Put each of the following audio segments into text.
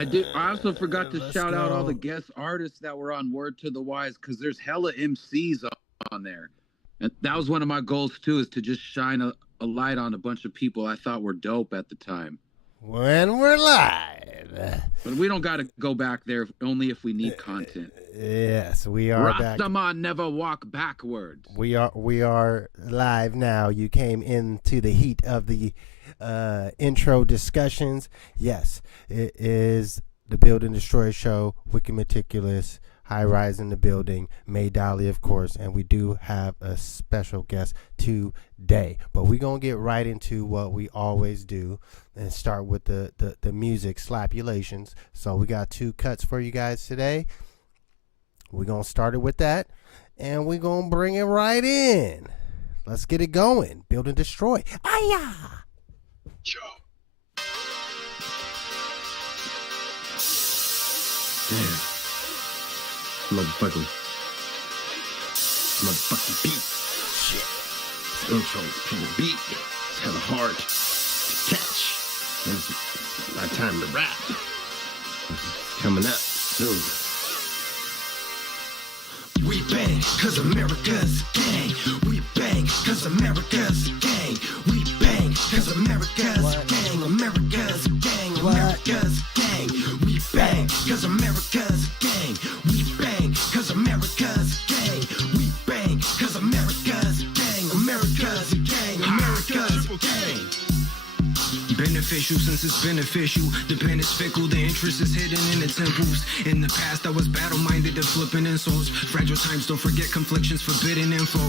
I did. I also forgot to Let's shout out all the go. guest artists that were on Word to the Wise because there's hella MCs on there, and that was one of my goals too, is to just shine a light on a bunch of people I thought were dope at the time. When we're live. But we don't got to go back there only if we need content. Yes, we are back. Rastaman never walk backwards. We are live now. You came into the heat of the intro discussions. Yes, it is the Build and Destroy show. Wicked Meticulous, HighRize in the building, May Dolly, of course, and we do have a special guest today. But we're gonna get right into what we always do and start with the music slapulations. So we got two cuts for you guys today. We're gonna start it with that, and we're gonna bring it right in. Let's get it going. Build and Destroy. Aya! Damn. Motherfucking beat. Shit. Intro to the beat. It's hella hard to catch. And it's my time to rap. Coming up soon. We bang, cause America's gang. We bang, cause America's gang. We bang, cause America's gang. America's gang. America's gang. We bang, cause America's gang. We bang, cause America's gang. We bang, cause America's gang. America's gang. America's gang. Beneficial since it's beneficial. The pen is fickle, the interest is hidden in the temples. In the past I was battle-minded and flipping insults. Fragile times, don't forget conflictions, forbidden info.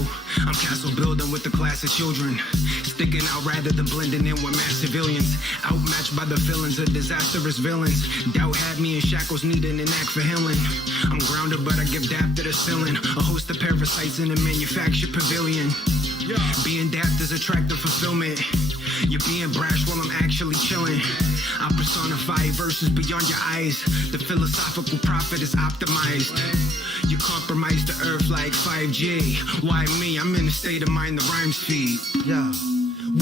I'm castle building with the class of children, sticking out rather than blending in with mass civilians. Outmatched by the feelings of disastrous villains. Doubt had me in shackles, needing an act for healing. I'm grounded but I give dap to the ceiling. A host of parasites in a manufactured pavilion. Being daft is attractive fulfillment. You're being brash while I'm actually chilling. I personify verses beyond your eyes. The philosophical prophet is optimized. You compromise the earth like 5G. Why me? I'm in a state of mind the rhymes feed. Yeah.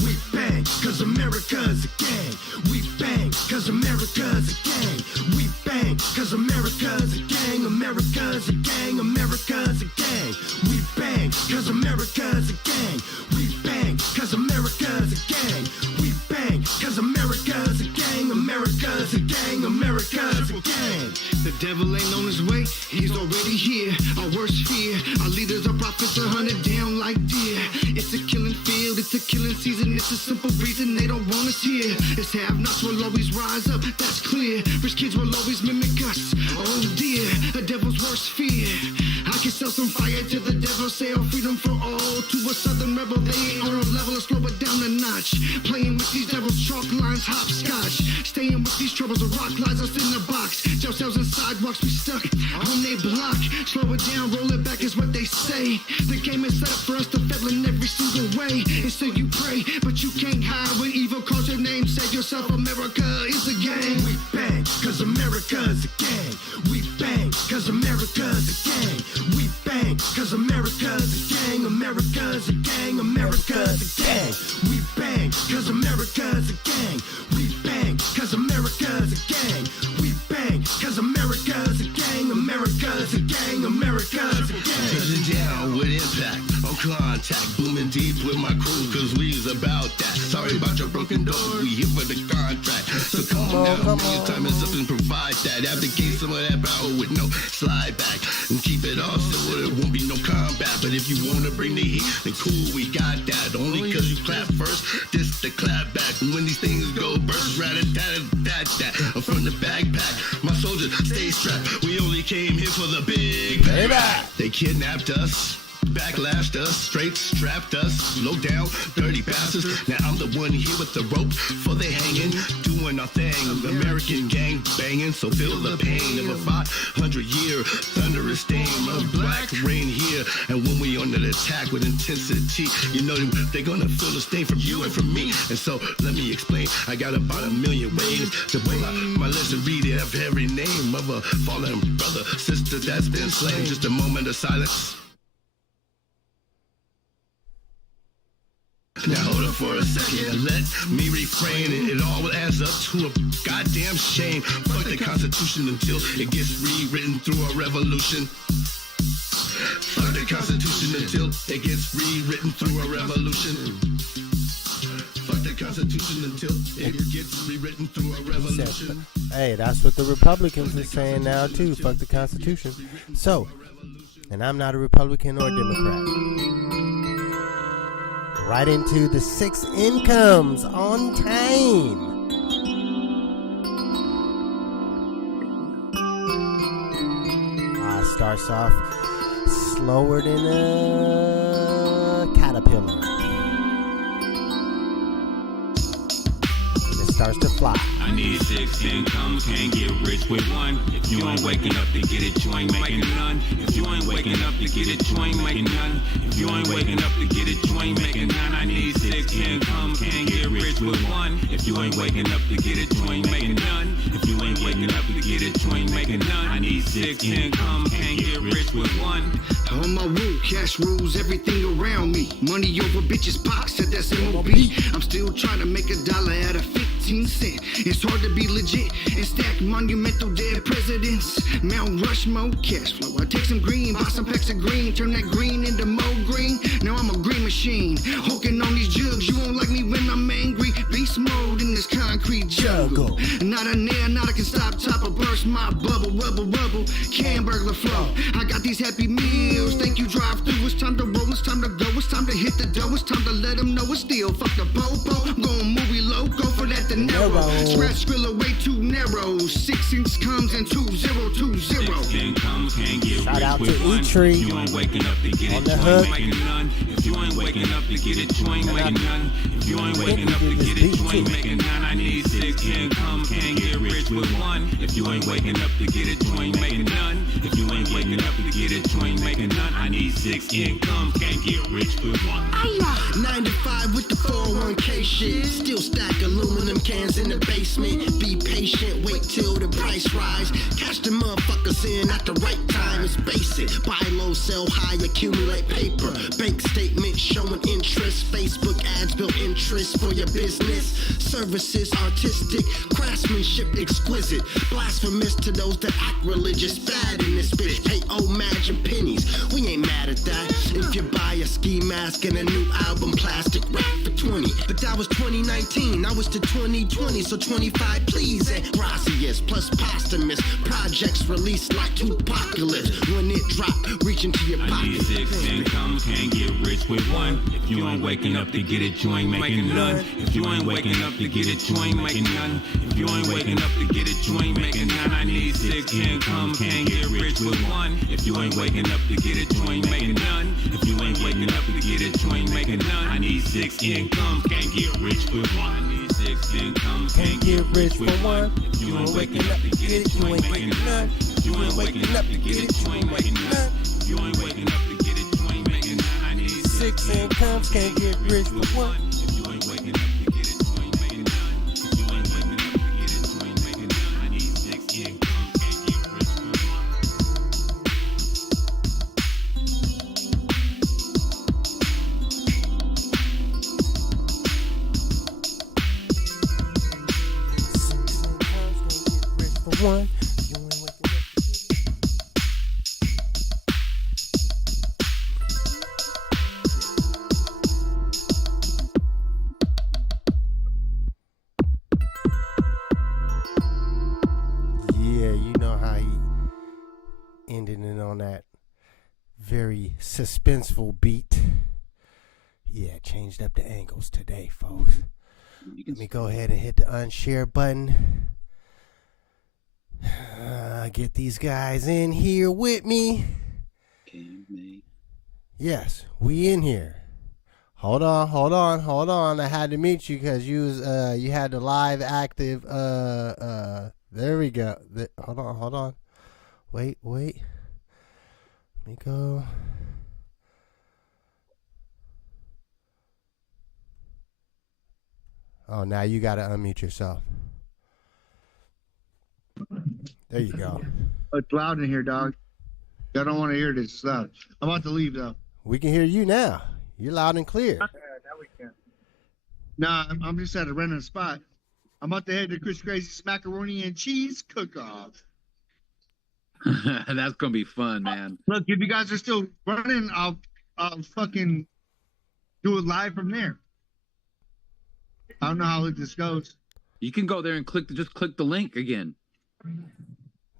We bang, cause America's a gang. We bang, cause America's a gang. We bang, cause America's a gang. America's a gang. America's a gang. We bang, cause America's a gang. We bang, cause America's a gang. We bang, cause America's a gang. America's a gang. America's a gang. The devil ain't on his way, he's already here. Our worst fear, our leaders are prophets are hunted down like deer. It's a killing field, it's a killing season. It's a simple reason they don't want us here. It's have-nots will always rise up, that's clear. Rich kids will always mimic us, oh dear. A devil's worst fear. I can sell some fire to the devil, say oh freedom for all. To a southern rebel, they ain't on a level, let's slow it down a notch. Playing with these devils, chalk lines, hopscotch. Staying with these troubles, a rock lies us in the box. Jail cells and sidewalks, we stuck on they block. Slow it down, roll it back is what they say. The game is set up for us to fail in every single way. And so you pray, but you can't hide when evil calls your name. Say yourself, America is a gang. We bang, cause America's a gang. We bang, cause America's a gang. We bang, cause America's a gang. America's a gang. America's a gang. We bang, cause America's a gang. We bang, cause America's a gang. We bang, cause America's a gang. America's a gang. America's a gang. Touch it down with impact, on contact, booming deep with my crew, cause we's about that. Sorry about your broken door, we here for the contract. So come on down, your time is up and provide that. Abdicate some of that power with no slide back, and keep it all so it won't be no combat. But if you wanna bring the heat, then cool, we got that. Only cause you clap first, this the clap back. And when these things go burst, rat-a-tat-a-tat-tat. I'm from the backpack, my soldiers stay strapped. We only came here for the big payback. They kidnapped us, backlashed us, straight strapped us, low down, dirty bastards. Now I'm the one here with the rope for the hanging, doing our thing, American gang banging. So feel the pain of a 500-year thunderous stain of black rain here. And when we on the attack with intensity, you know they're gonna feel the stain from you and from me. And so let me explain, I got about a million ways to pull out my list and read every name of a fallen brother, sister that's been slain. Just a moment of silence. Now Hold up for a second, let me refrain. It all adds up to a goddamn shame. Fuck the Constitution until it gets rewritten through a revolution. Fuck the Constitution until it gets rewritten through a revolution. Fuck the Constitution until it gets rewritten through a revolution. Hey, that's what the Republicans are saying now too. Fuck the Constitution. So, and I'm not a Republican or a Democrat. Right into the 6 incomes on time. Starts off slower than a caterpillar. And it starts to fly. I need 6 incomes, can't get rich with one. If you ain't waking up to get it, you ain't making none. If you ain't waking up to get it, you ain't making none. If you ain't waking up to get it, you ain't making none. I need 6 incomes, can't get rich with one. If you ain't waking up to get it, you ain't making none. If you ain't waking up to get it, you ain't making none. I need 6 incomes, can't get rich with one. On my woo, cash rules everything around me. Money over bitches, Pac said that's MOB. I'm still trying to make $1 out of 15 cents. It's hard to be legit and stack monumental dead presidents. Mount Rushmore cash flow. I take some green, buy some packs of green, turn that green into more green. Now I'm a green machine, hooking on these jugs. You won't like me when I'm angry. Beast mode in this concrete jungle. Not a nail, not a can stop, top or burst my bubble, rubble, can burglar flow. I got these happy meals. Thank you, drive through. It's time to roll, it's time to go, it's time to hit the dough, it's time to let them know it's still. Fuck the popo, I'm going movie low, go for that De Niro. Scratch Skrilla way too narrow. 6 incomes and 2020. 6 incomes, can't get Shout rich out to with one. E-Tree If you ain't waking up to get on it, the you hook. ain't making none. If you ain't waking up to get it, you ain't making none. If you ain't waking up to get it, you ain't making none. I need 6 incomes, can't get rich with one. If you ain't waking up to get it, you ain't making none. If you ain't waking up to get it, you ain't making none. I need 6 incomes, can't get rich with one. 9 to 5 with the 401k shit. Still stack aluminum cans in the basement. Be patient, wait till the price rise. Catch the motherfuckers in at the right time. It's basic. Buy low, sell high, accumulate paper. Bank statement showing interest. Facebook ads build interest for your business. Services artistic, craftsmanship exquisite. Blasphemous to those that act religious. Bad in this bitch. Pay homage and pennies. We ain't mad at that. If you buy a ski mask and a new album, plastic wrap for 20. But that was 2019, now it's to 2020, so 25 please. And Gracias plus posthumous projects released like Tupacalypse. When it drop, reach into your pocket. I need 6 incomes, can't get rich with one. If you ain't waking up to get it, you ain't making none. If you ain't waking up to get it, you ain't making none. If you ain't waking up to get it, you ain't making none. I need 6 incomes, can't get rich with one. If you ain't waking up to get it, you ain't making none. If you ain't waking up to get it, you ain't making none. I need 6 incomes, can't get rich with one. I need 6 incomes, can't get rich with one. If you ain't waking up to get it, you ain't making none. If you ain't waking up to get it, you ain't making none. If you ain't waking up to get it, you ain't making none. I need 6 incomes, can't get rich with one. If you ain't waking up to get it, you ain't making none. If you ain't waking up to get it, you ain't making none. I need 6 incomes, can't get rich with one. One. Yeah, you know how he ended it on that very suspenseful beat. Yeah, changed up the angles today, folks. Let me go ahead and hit the unshare button. Get these guys in here with me. Yes, we in here. Hold on. I had to meet you because you had the live active. There we go. Hold on. Wait. Let me go. Oh, now you got to unmute yourself. There you go. It's loud in here, dog. I don't want to hear this. It's loud. I'm about to leave, though. We can hear you now. You're loud and clear. Yeah, now we can. Nah, I'm just at a random spot. I'm about to head to Chris Crazy's macaroni and cheese cook-off. That's gonna be fun, man. Look, if you guys are still running, I'll fucking do it live from there. I don't know how this goes. You can go there and just click the link again.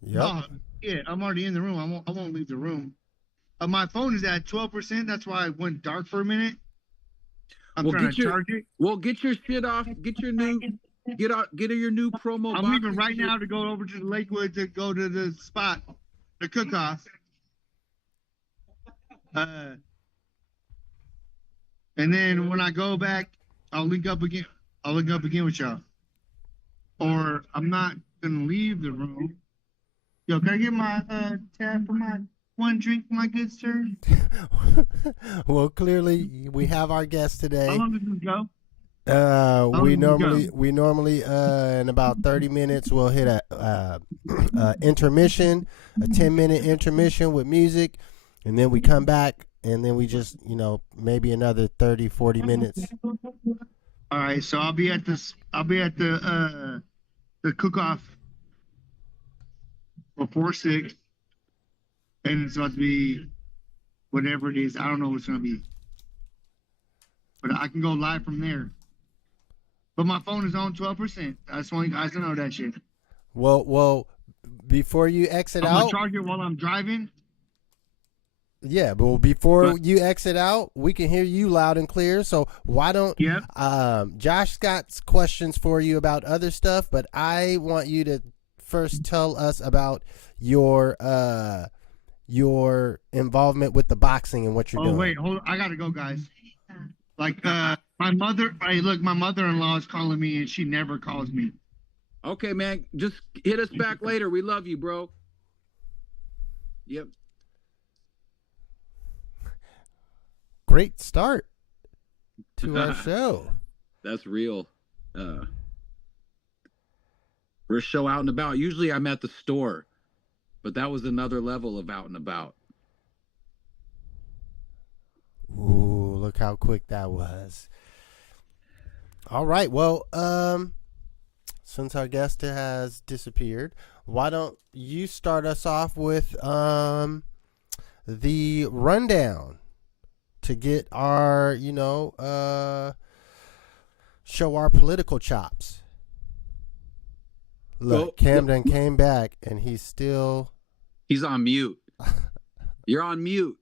Yep. Oh, yeah, I'm already in the room. I won't leave the room. My phone is at 12%. That's why I went dark for a minute. I'm trying to charge it. Well, get your shit off. Get your new promo. I'm leaving right now to go over to the Lakewood to go to the spot, the cook-off. And then when I go back, I'll link up again. I'll link up again with y'all. Or I'm not gonna leave the room. Yo, can I get my tab for my one drink, my good sir? Well, clearly we have our guest today. How long does this go? We normally in about 30 minutes we'll hit a intermission, a 10-minute intermission with music, and then we come back and then we just, maybe another 30, 40 minutes. All right, so I'll be at the cook-off before 6, and it's about to be whatever it is. I don't know what it's gonna be, but I can go live from there. But my phone is on 12%. I just want you guys to know that shit. Well, before you exit I'm out, gonna charge it while I'm driving. yeah, but before you exit out, we can hear you loud and clear. So why don't Josh got questions for you about other stuff, but I want you to first tell us about your involvement with the boxing and what you're doing. Oh wait, hold on. I gotta go, guys. Like my mother-in-law is calling me and she never calls me. Okay, man, just hit us back later. We love you, bro. Yep. Great start to our show. That's real. We're a show out and about. Usually I'm at the store, but that was another level of out and about. Ooh, look how quick that was. All right. Well, since our guest has disappeared, why don't you start us off with the rundown to get our, show our political chops. Look, Camden came back and he's on mute. You're on mute.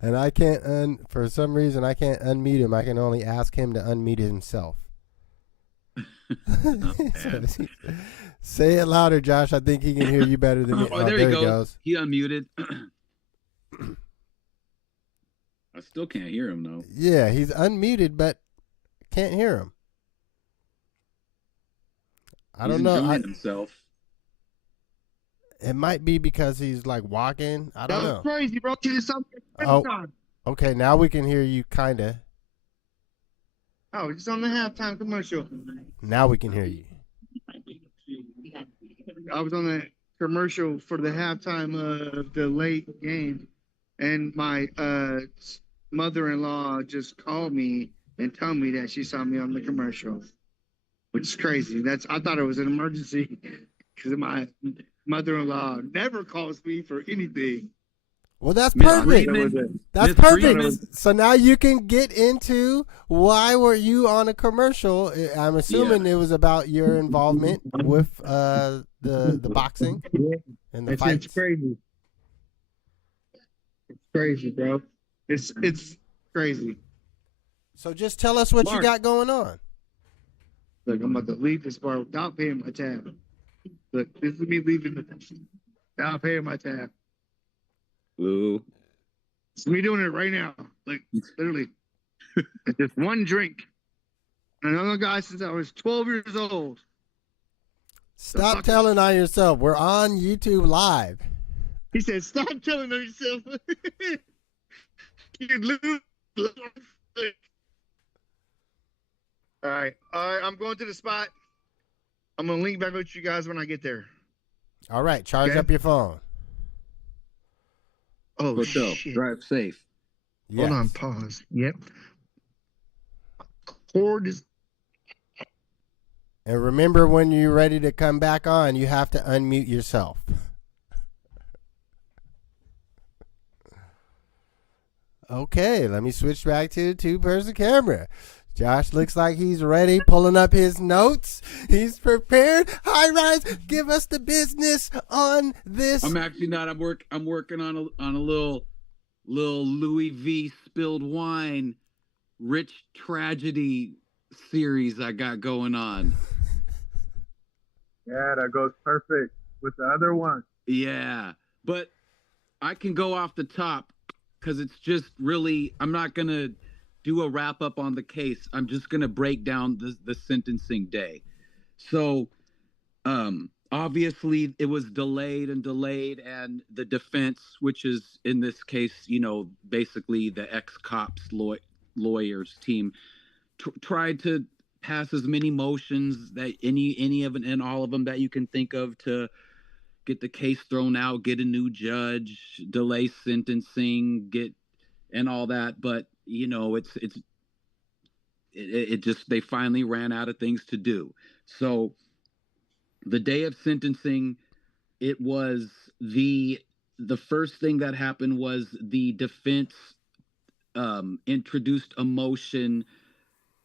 And I can't, for some reason, I can't unmute him. I can only ask him to unmute himself. Say it louder, Josh. I think he can hear you better than me. Oh, there he goes. He unmuted. I still can't hear him, though. Yeah, he's unmuted, but can't hear him. I don't know. Himself. It might be because he's like walking. I don't know. Crazy, bro. Okay. Now we can hear you, kind of. Oh, it's on the halftime commercial. Now we can hear you. I was on the commercial for the halftime of the late game, and my mother-in-law just called me and told me that she saw me on the commercial, which is crazy. I thought it was an emergency because my mother-in-law never calls me for anything. Well, that's perfect. That's perfect. Freeman. So now you can get into why were you on a commercial? I'm assuming it was about your involvement with the boxing and the fights. It's crazy. It's crazy, bro. It's crazy. So just tell us what you got going on. Look, I'm about to leave this bar without paying my tab. Look, this is me leaving without paying my tab. Ooh. It's me doing it right now. Like, literally. It's just one drink. And another guy since I was 12 years old. Stop telling on yourself. We're on YouTube Live. He said, stop telling on yourself. You can lose. All right. I'm going to the spot. I'm going to link back with you guys when I get there. All right. Charge up your phone. Oh, shit. Drive safe. Yes. Hold on. Pause. Yep. Poured his. And remember, when you're ready to come back on, you have to unmute yourself. Okay, let me switch back to the two-person camera. Josh looks like he's ready, pulling up his notes. He's prepared. HighRize, give us the business on this. I'm actually not. I'm working on a little Louis V spilled wine, rich tragedy series I got going on. Yeah, that goes perfect with the other one. Yeah, but I can go off the top because it's just really. I'm not gonna do a wrap up on the case. I'm just gonna break down the sentencing day. So, obviously it was delayed, and the defense, which is in this case, basically the ex-cops lawyers team, tried to pass as many motions that any of it and all of them that you can think of to get the case thrown out, get a new judge, delay sentencing, and all that. But it just, they finally ran out of things to do. So the day of sentencing, it was the first thing that happened was the defense introduced a motion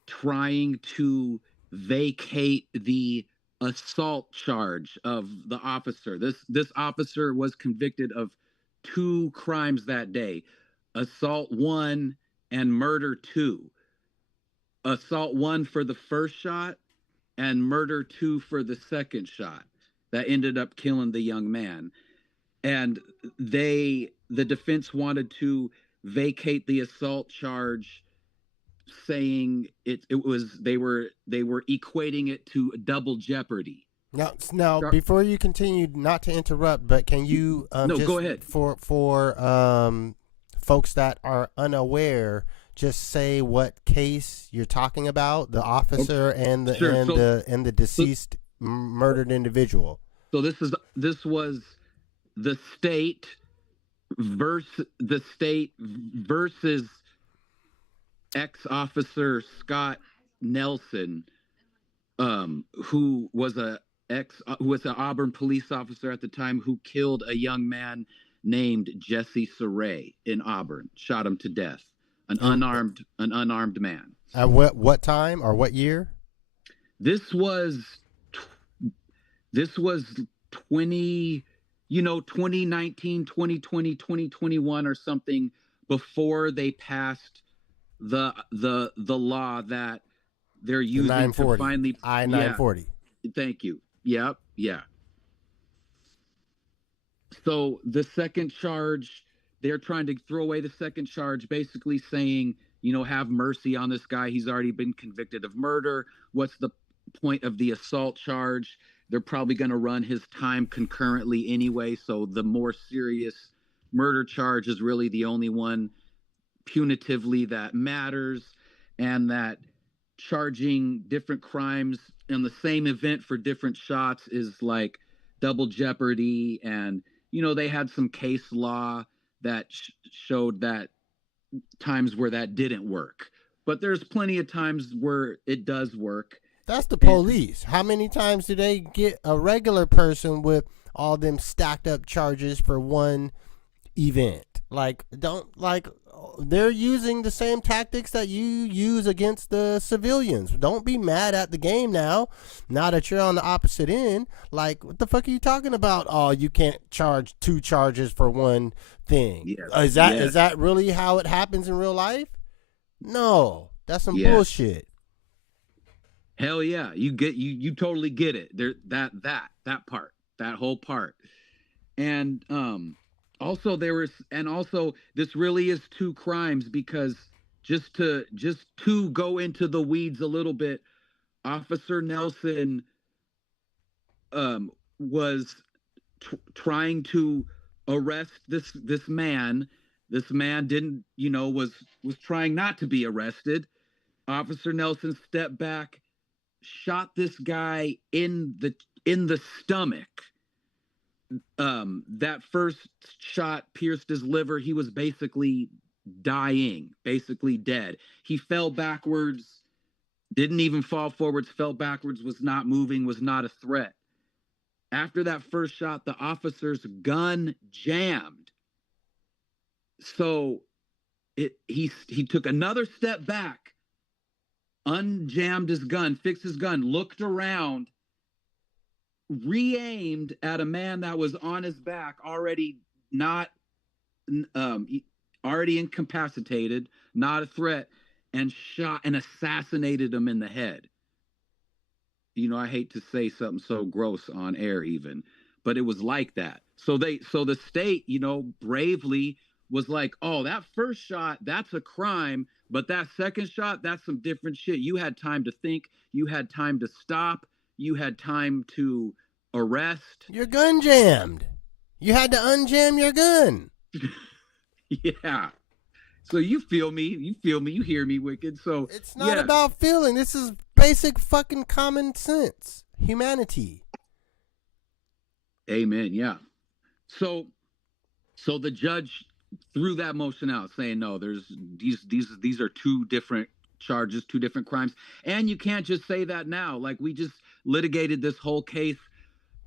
trying to vacate the assault charge of the officer. This officer was convicted of 2 crimes that day: assault 1 and murder 2. Assault 1 for the first shot and murder 2 for the second shot that ended up killing the young man. And the defense wanted to vacate the assault charge, saying they were equating it to double jeopardy. Now, before you continue, not to interrupt, but can you just, go ahead. For folks that are unaware, just say what case you're talking about, the officer and the deceased murdered individual. So this was the state versus ex-officer Scott Nelson, who was an Auburn police officer at the time, who killed a young man named Jesse Saray in Auburn, shot him to death. An unarmed man. At what time or what year? This was 2019, 2020, 2021 or something, before they passed the law that they're using to finally I-940. Yeah, thank you. Yep. Yeah. So the second charge, they're trying to throw away the second charge, basically saying, have mercy on this guy. He's already been convicted of murder. What's the point of the assault charge? They're probably going to run his time concurrently anyway. So the more serious murder charge is really the only one punitively that matters, and that charging different crimes in the same event for different shots is like double jeopardy. And, they had some case law that showed that times where that didn't work, but there's plenty of times where it does work. That's the police. How many times do they get a regular person with all them stacked up charges for one event? They're using the same tactics that you use against the civilians. Don't be mad at the game now that you're on the opposite end. Like, what the fuck are you talking about? Oh, you can't charge 2 charges for one thing. Yes. Is that really how it happens in real life? No, that's some bullshit. Hell yeah, you totally get it. There, that part, that whole part. And also this really is 2 crimes, because just to go into the weeds a little bit, Officer Nelson was trying to arrest this man. This man didn't, was trying not to be arrested. Officer Nelson stepped back, shot this guy in the stomach. That first shot pierced his liver. He was basically dying, basically dead. He fell backwards Didn't even fall forwards, fell backwards, was not moving, was not a threat. After that first shot, the officer's gun jammed. So he took another step back, unjammed his gun, fixed his gun, looked around, re-aimed at a man that was on his back, already not already incapacitated, not a threat, and shot and assassinated him in the head. You know, I hate to say something so gross on air even, but it was like that. So the state, you know, bravely was like, oh, that first shot, that's a crime, but that second shot, that's some different shit. You had time to think, you had time to stop, you had time to arrest. Your gun jammed. You had to unjam your gun. Yeah. So you feel me, you hear me, Wicked. So it's not about feeling. This is basic fucking common sense. Humanity. Amen. Yeah. So the judge threw that motion out, saying, no, there's these are two different charges, two different crimes. And you can't just say that now. Like, we just litigated this whole case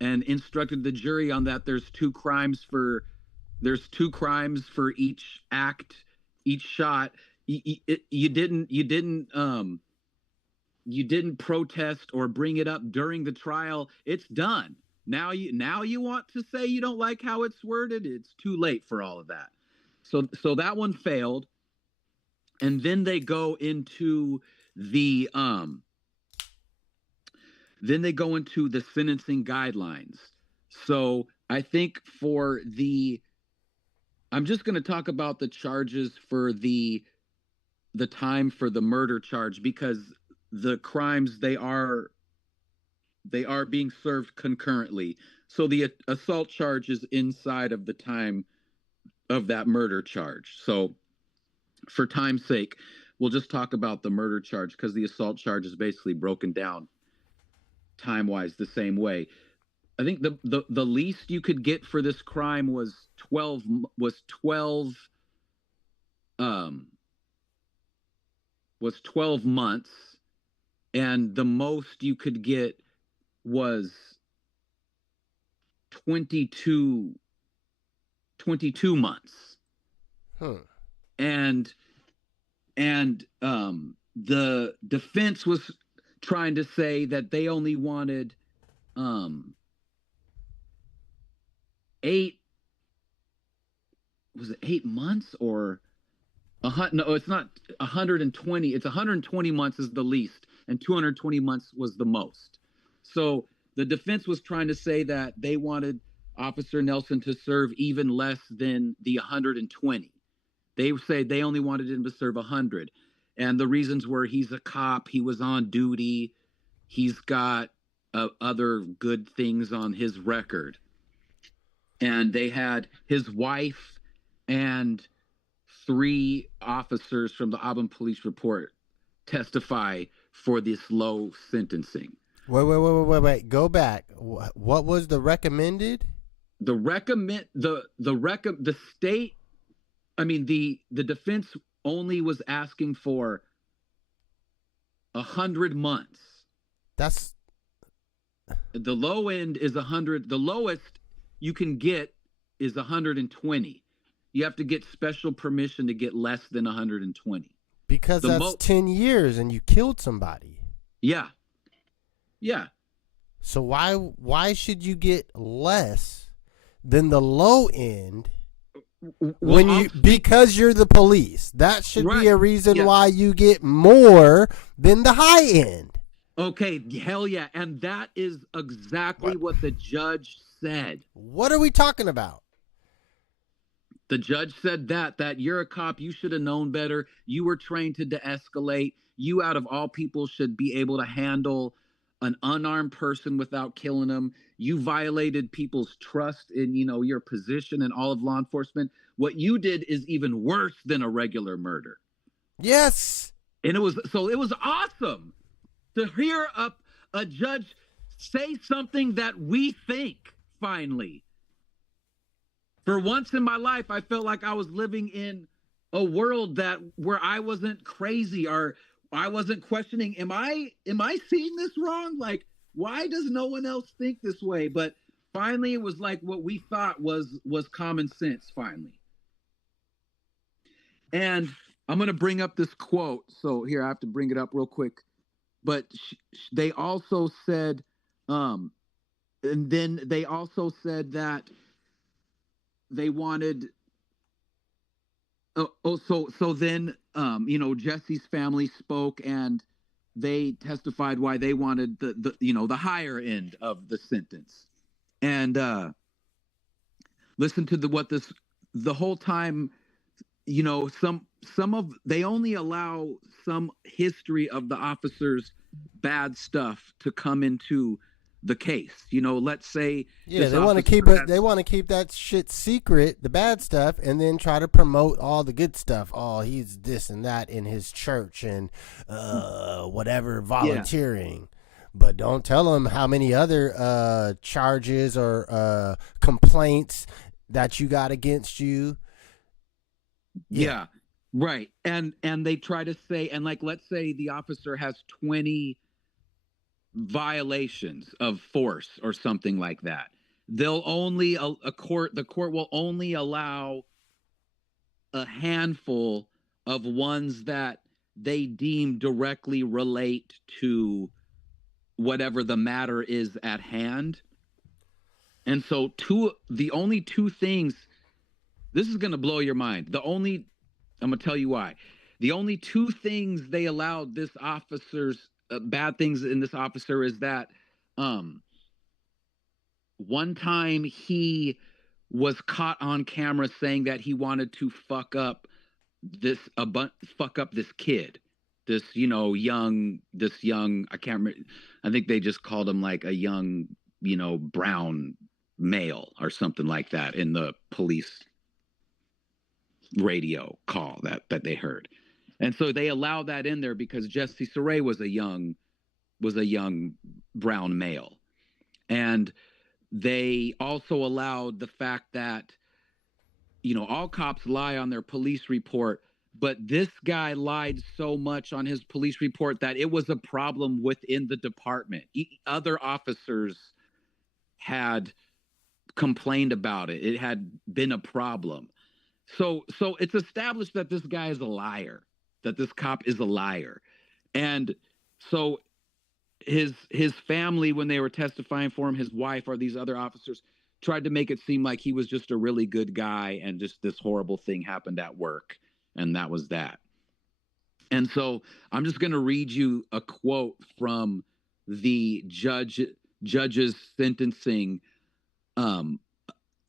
and instructed the jury on that. There's two crimes for each act, each shot. You didn't protest or bring it up during the trial. It's done. Now you want to say you don't like how it's worded. It's too late for all of that. So that one failed. And then they go into the sentencing guidelines. So I think I'm just going to talk about the charges for the time for the murder charge, because the crimes, they are being served concurrently. So the assault charge is inside of the time of that murder charge. So for time's sake, we'll just talk about the murder charge, because the assault charge is basically broken down time-wise the same way. I think the least you could get for this crime was 12 months, and the most you could get was 22 months. And the defense was trying to say that they only wanted 8 months or no, it's not 120. It's 120 months is the least, and 220 months was the most. So the defense was trying to say that they wanted Officer Nelson to serve even less than the 120. They say they only wanted him to serve 100. And the reasons were, he's a cop, he was on duty, he's got other good things on his record. And they had his wife and 3 officers from the Auburn Police Report testify for this low sentencing. Wait. Go back. What was the recommended? The state, I mean, the defense only was asking for 100 months. That's the low end is 100. The lowest you can get is 120. You have to get special permission to get less than 120. Because that's 10 years and you killed somebody. Yeah. Yeah. So why should you get less than the low end because you're the police? That should be a reason why you get more than the high end. Okay, hell yeah. And that is exactly what the judge said. What are we talking about? The judge said that you're a cop, you should have known better. You were trained to de-escalate. You, out of all people, should be able to handle an unarmed person without killing them. You violated people's trust in, your position in all of law enforcement. What you did is even worse than a regular murder. Yes. And it was awesome to hear a judge say something that we think, finally. For once in my life, I felt like I was living in a world where I wasn't crazy, or I wasn't questioning, am I seeing this wrong? Like, why does no one else think this way? But finally it was like what we thought was common sense finally. And I'm going to bring up this quote. So here, I have to bring it up real quick. But they also said, and then they also said that they wanted. So then, Jesse's family spoke and they testified why they wanted the higher end of the sentence. And listen to the whole time. Some of they only allow some history of the officers' bad stuff to come into the case. Let's say they want to keep it. They want to keep that shit secret, the bad stuff, and then try to promote all the good stuff. Oh, he's this and that in his church and whatever volunteering. Yeah. But don't tell them how many other charges or complaints that you got against you. Yeah, right. And they try to say, and like, let's say the officer has 20 violations of force or something like that. They'll only the court will only allow a handful of ones that they deem directly relate to whatever the matter is at hand. And so the only two things, this is going to blow your mind. I'm going to tell you why. The only two things they allowed this officer's bad things in this officer is that one time he was caught on camera saying that he wanted to fuck up this kid, this young, I can't remember, I think they just called him like a young brown male or something like that in the police radio call that they heard. And so they allowed that in there because Jesse Saray was a young brown male. And they also allowed the fact that all cops lie on their police report, but this guy lied so much on his police report that it was a problem within the department. Other officers had complained about it. It had been a problem. So it's established that this guy is a liar, that this cop is a liar. And so his family, when they were testifying for him, his wife or these other officers tried to make it seem like he was just a really good guy and just this horrible thing happened at work. And that was that. And so I'm just going to read you a quote from the judge's sentencing.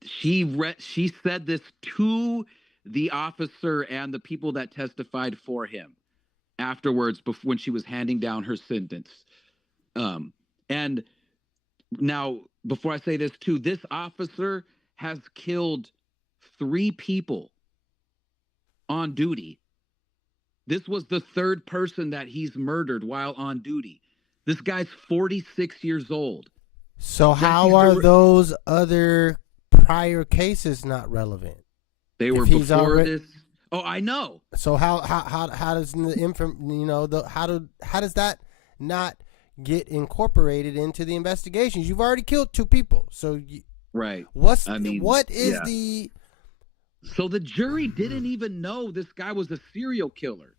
She said this to the officer and the people that testified for him afterwards, when she was handing down her sentence. And now, before I say this too, this officer has killed 3 people on duty. This was the 3rd person that he's murdered while on duty. This guy's 46 years old. So how are those other prior cases not relevant? They were before this. Oh, I know. So how does the how does that not get incorporated into the investigations? You've already killed 2 people. So right. So the jury didn't even know this guy was a serial killer.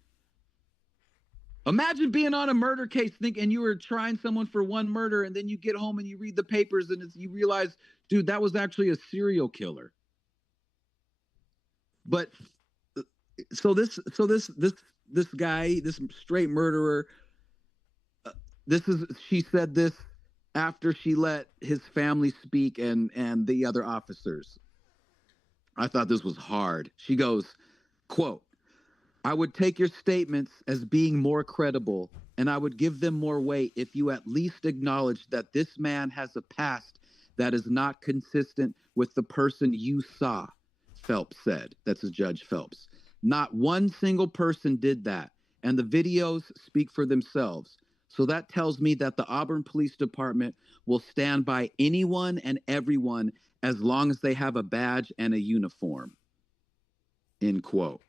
Imagine being on a murder case thinking you were trying someone for one murder, and then you get home and you read the papers and you realize, dude, that was actually a serial killer. But so this guy, this straight murderer, she said this after she let his family speak and the other officers. I thought this was hard. She goes, quote, "I would take your statements as being more credible, and I would give them more weight if you at least acknowledge that this man has a past that is not consistent with the person you saw," Phelps said. That's Judge Phelps. "Not one single person did that, and the videos speak for themselves. So that tells me that the Auburn Police Department will stand by anyone and everyone as long as they have a badge and a uniform." End quote.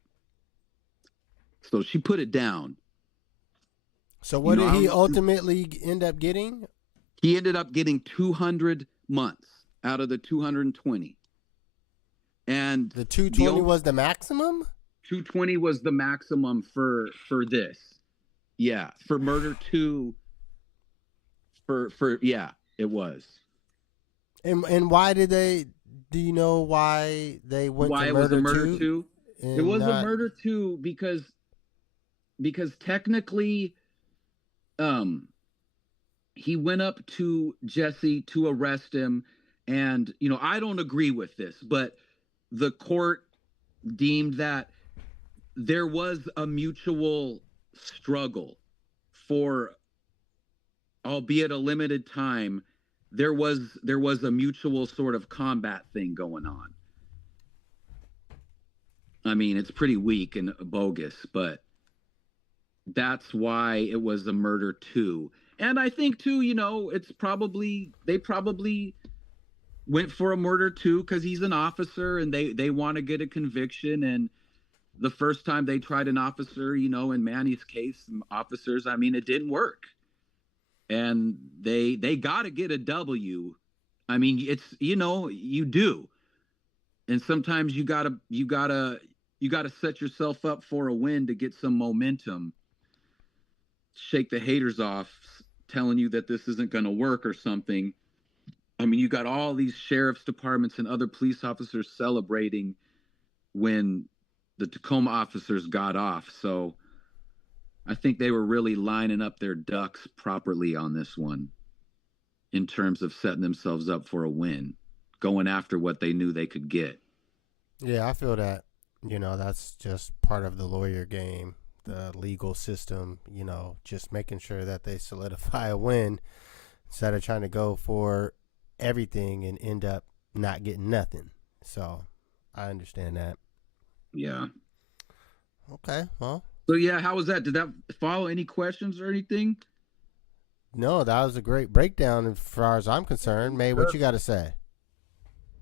So she put it down. So what know, did I don't he know. ultimately end up getting? He ended up getting 200 months out of the 220. And The 220 was the maximum? 220 was the maximum for this. Yeah, for murder 2 for yeah, it was. And why did they? Do you know why they went Why to it was a murder murder 2? It was a murder 2 because technically he went up to Jesse to arrest him, and I don't agree with this, but the court deemed that there was a mutual struggle for, albeit a limited time. There was a mutual sort of combat thing going on. I mean, it's pretty weak and bogus, but that's why it was a murder 2. And I think too, they probably went for a murder 2 because he's an officer and they want to get a conviction. And the first time they tried an officer, in Manny's case, officers, I mean, it didn't work. And they got to get a W. I mean, it's, you do. And sometimes you gotta set yourself up for a win to get some momentum. Shake the haters off telling you that this isn't going to work or something. I mean, you got all these sheriff's departments and other police officers celebrating when the Tacoma officers got off. So I think they were really lining up their ducks properly on this one in terms of setting themselves up for a win, going after what they knew they could get. Yeah, I feel that. That's just part of the lawyer game, the legal system, just making sure that they solidify a win instead of trying to go for everything and end up not getting nothing. So I understand that. Yeah. Okay, well. So yeah, how was that? Did that follow any questions or anything? No, that was a great breakdown as far as I'm concerned. May, what you got to say?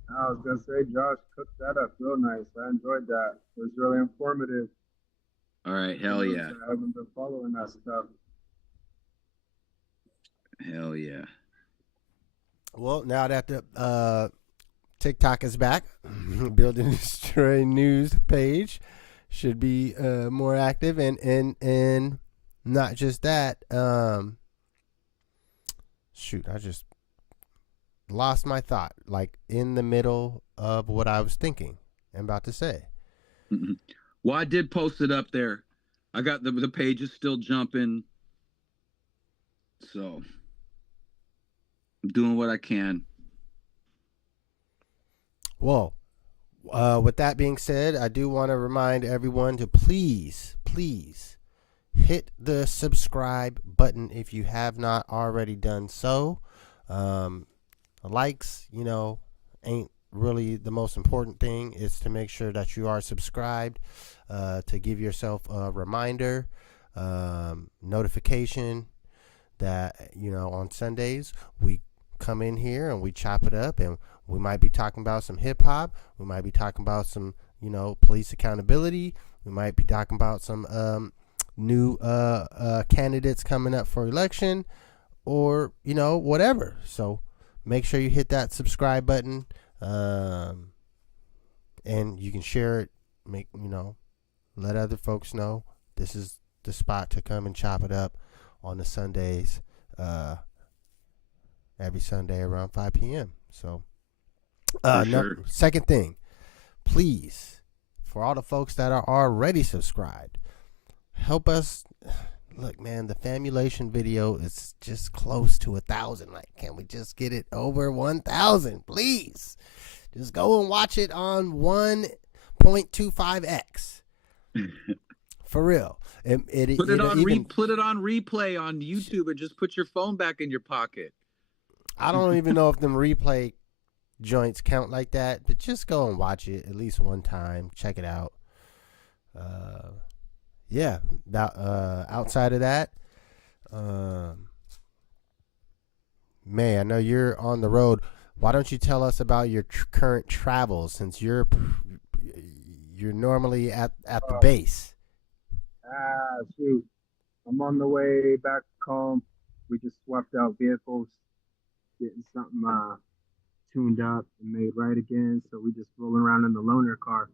I was going to say, Josh cooked that up real nice. I enjoyed that. It was really informative. All right, hell yeah. I haven't been following that stuff. Hell yeah. Well, now that the TikTok is back, Build and Destroy news page should be more active, and not just that. Shoot, I just lost my thought, like in the middle of what I was thinking and about to say. Mm-hmm. Well, I did post it up there. I got the page is still jumping, so I'm doing what I can. Well, with that being said, I do want to remind everyone to please hit the subscribe button if you have not already done so. Likes, ain't really the most important thing. It's to make sure that you are subscribed, to give yourself a reminder, notification that, on Sundays we come in here and we chop it up, and we might be talking about some hip hop. We might be talking about some, police accountability. We might be talking about some new candidates coming up for election, or whatever. So make sure you hit that subscribe button, and you can share it. Let other folks know this is the spot to come and chop it up on the Sundays, every Sunday around 5 p.m. So, Sure. Second thing, please, for all the folks that are already subscribed, help us. Look, man, the Famulation video is just close to 1,000. Like, can we just get it over 1,000, please? Just go and watch it on 1.25x. For real. Put it on replay on YouTube, and just put your phone back in your pocket. I don't even know if them replay joints count like that, but just go and watch it at least one time. Check it out. Yeah, outside of that, May, I know you're on the road. Why don't you tell us about your current travels, since you're normally at the base? Shoot. I'm on the way back home. We just swapped out vehicles, getting something tuned up and made right again. So we just rolling around in the loaner car.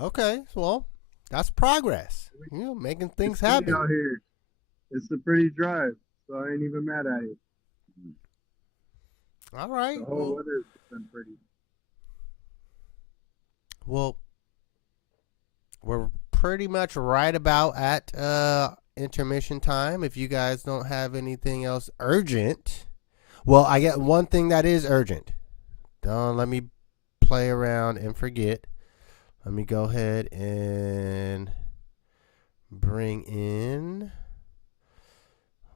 Okay, well, that's progress. You know, making things It's pretty happen. out here. It's a pretty drive, so I ain't even mad at it. All right. The whole weather's been pretty. Well, we're pretty much right about at intermission time. If you guys don't have anything else urgent, well, I get one thing that is urgent. Don't let me play around and forget. Let me go ahead and bring in.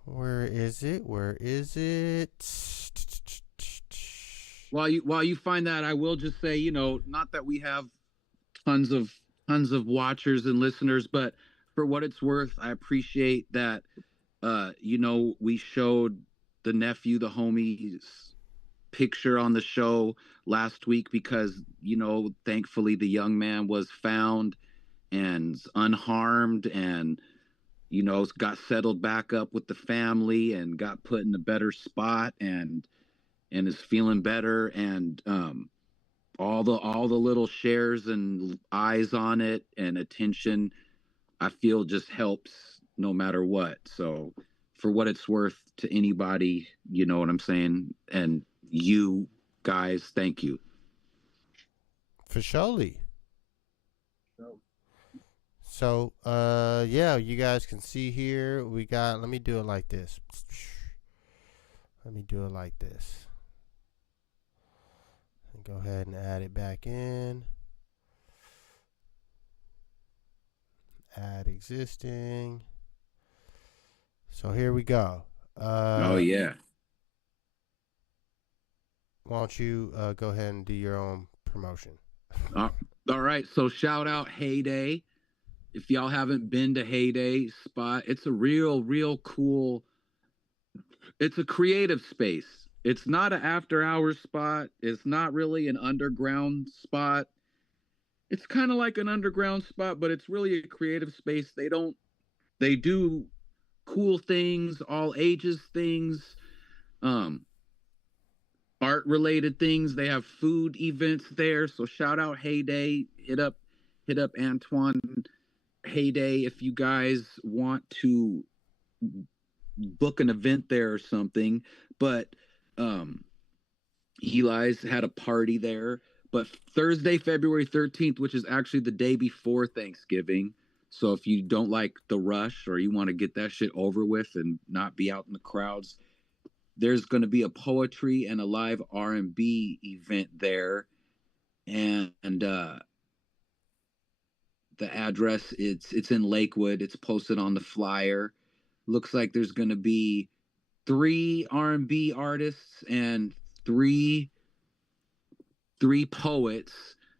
Where is it? Where is it? While you find that, I will just say, you know, not that we have tons of watchers and listeners, but for what it's worth, I appreciate that. You know, we showed the nephew, the homie's picture on the show last week because, you know, thankfully the young man was found and unharmed, and you know, got settled back up with the family and got put in a better spot, and is feeling better, and all the little shares and eyes on it and attention, I feel just helps no matter what. So for what it's worth to anybody, you know what I'm saying? And you guys, thank you. For surely. So, yeah, you guys can see here. We got, let me do it like this. Let me do it like this. And go ahead and add it back in. Add existing. So here we go. Oh yeah. Why don't you go ahead and do your own promotion? All right. So shout out Heyday. If y'all haven't been to Heyday spot, it's a real cool. It's a creative space. It's not an after hours spot. It's not really an underground spot. It's kind of like an underground spot, but it's really a creative space. They do cool things, all ages things, um, art related things. They have food events there. So shout out Heyday. Hit up Antoine Heyday if you guys want to book an event there or something. But Eli's had a party there. But Thursday, February 13th, which is actually the day before Thanksgiving. So if you don't like the rush or you want to get that shit over with and not be out in the crowds, there's going to be a poetry and a live R&B event there. And the address, it's in Lakewood. It's posted on the flyer. Looks like there's going to be 3 R&B artists and three poets.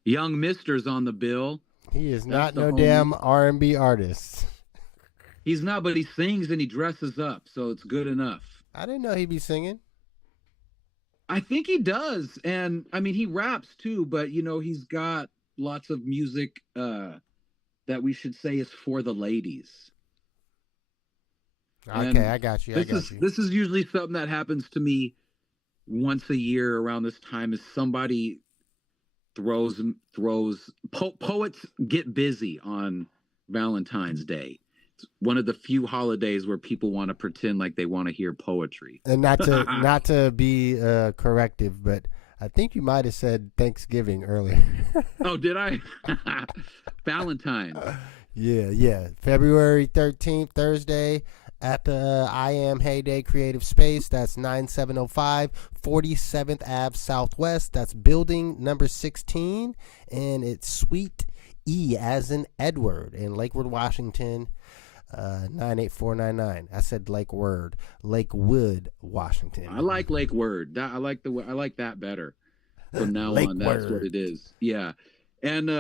Young Mister's on the bill. He is not no damn R&B artist. He's not, but he sings and he dresses up, so it's good enough. I didn't know he'd be singing. I think he does, and I mean he raps too, but you know he's got lots of music that we should say is for the ladies. Okay, And I got you. This is usually something that happens to me once a year around this time. Is somebody throws poets get busy on Valentine's Day. It's one of the few holidays where people want to pretend like they want to hear poetry. And not to be corrective, but I think you might have said Thanksgiving earlier. Oh, did I? Valentine. Yeah. February 13th, Thursday, at the I Am Heyday Creative Space. That's 9705 47th Ave Southwest. That's building number 16, and it's Suite E as in Edward in Lakewood, Washington. 98499. I said Lakewood, Washington. I like Lakewood. I like that better. From now on, that's what it is. Yeah, and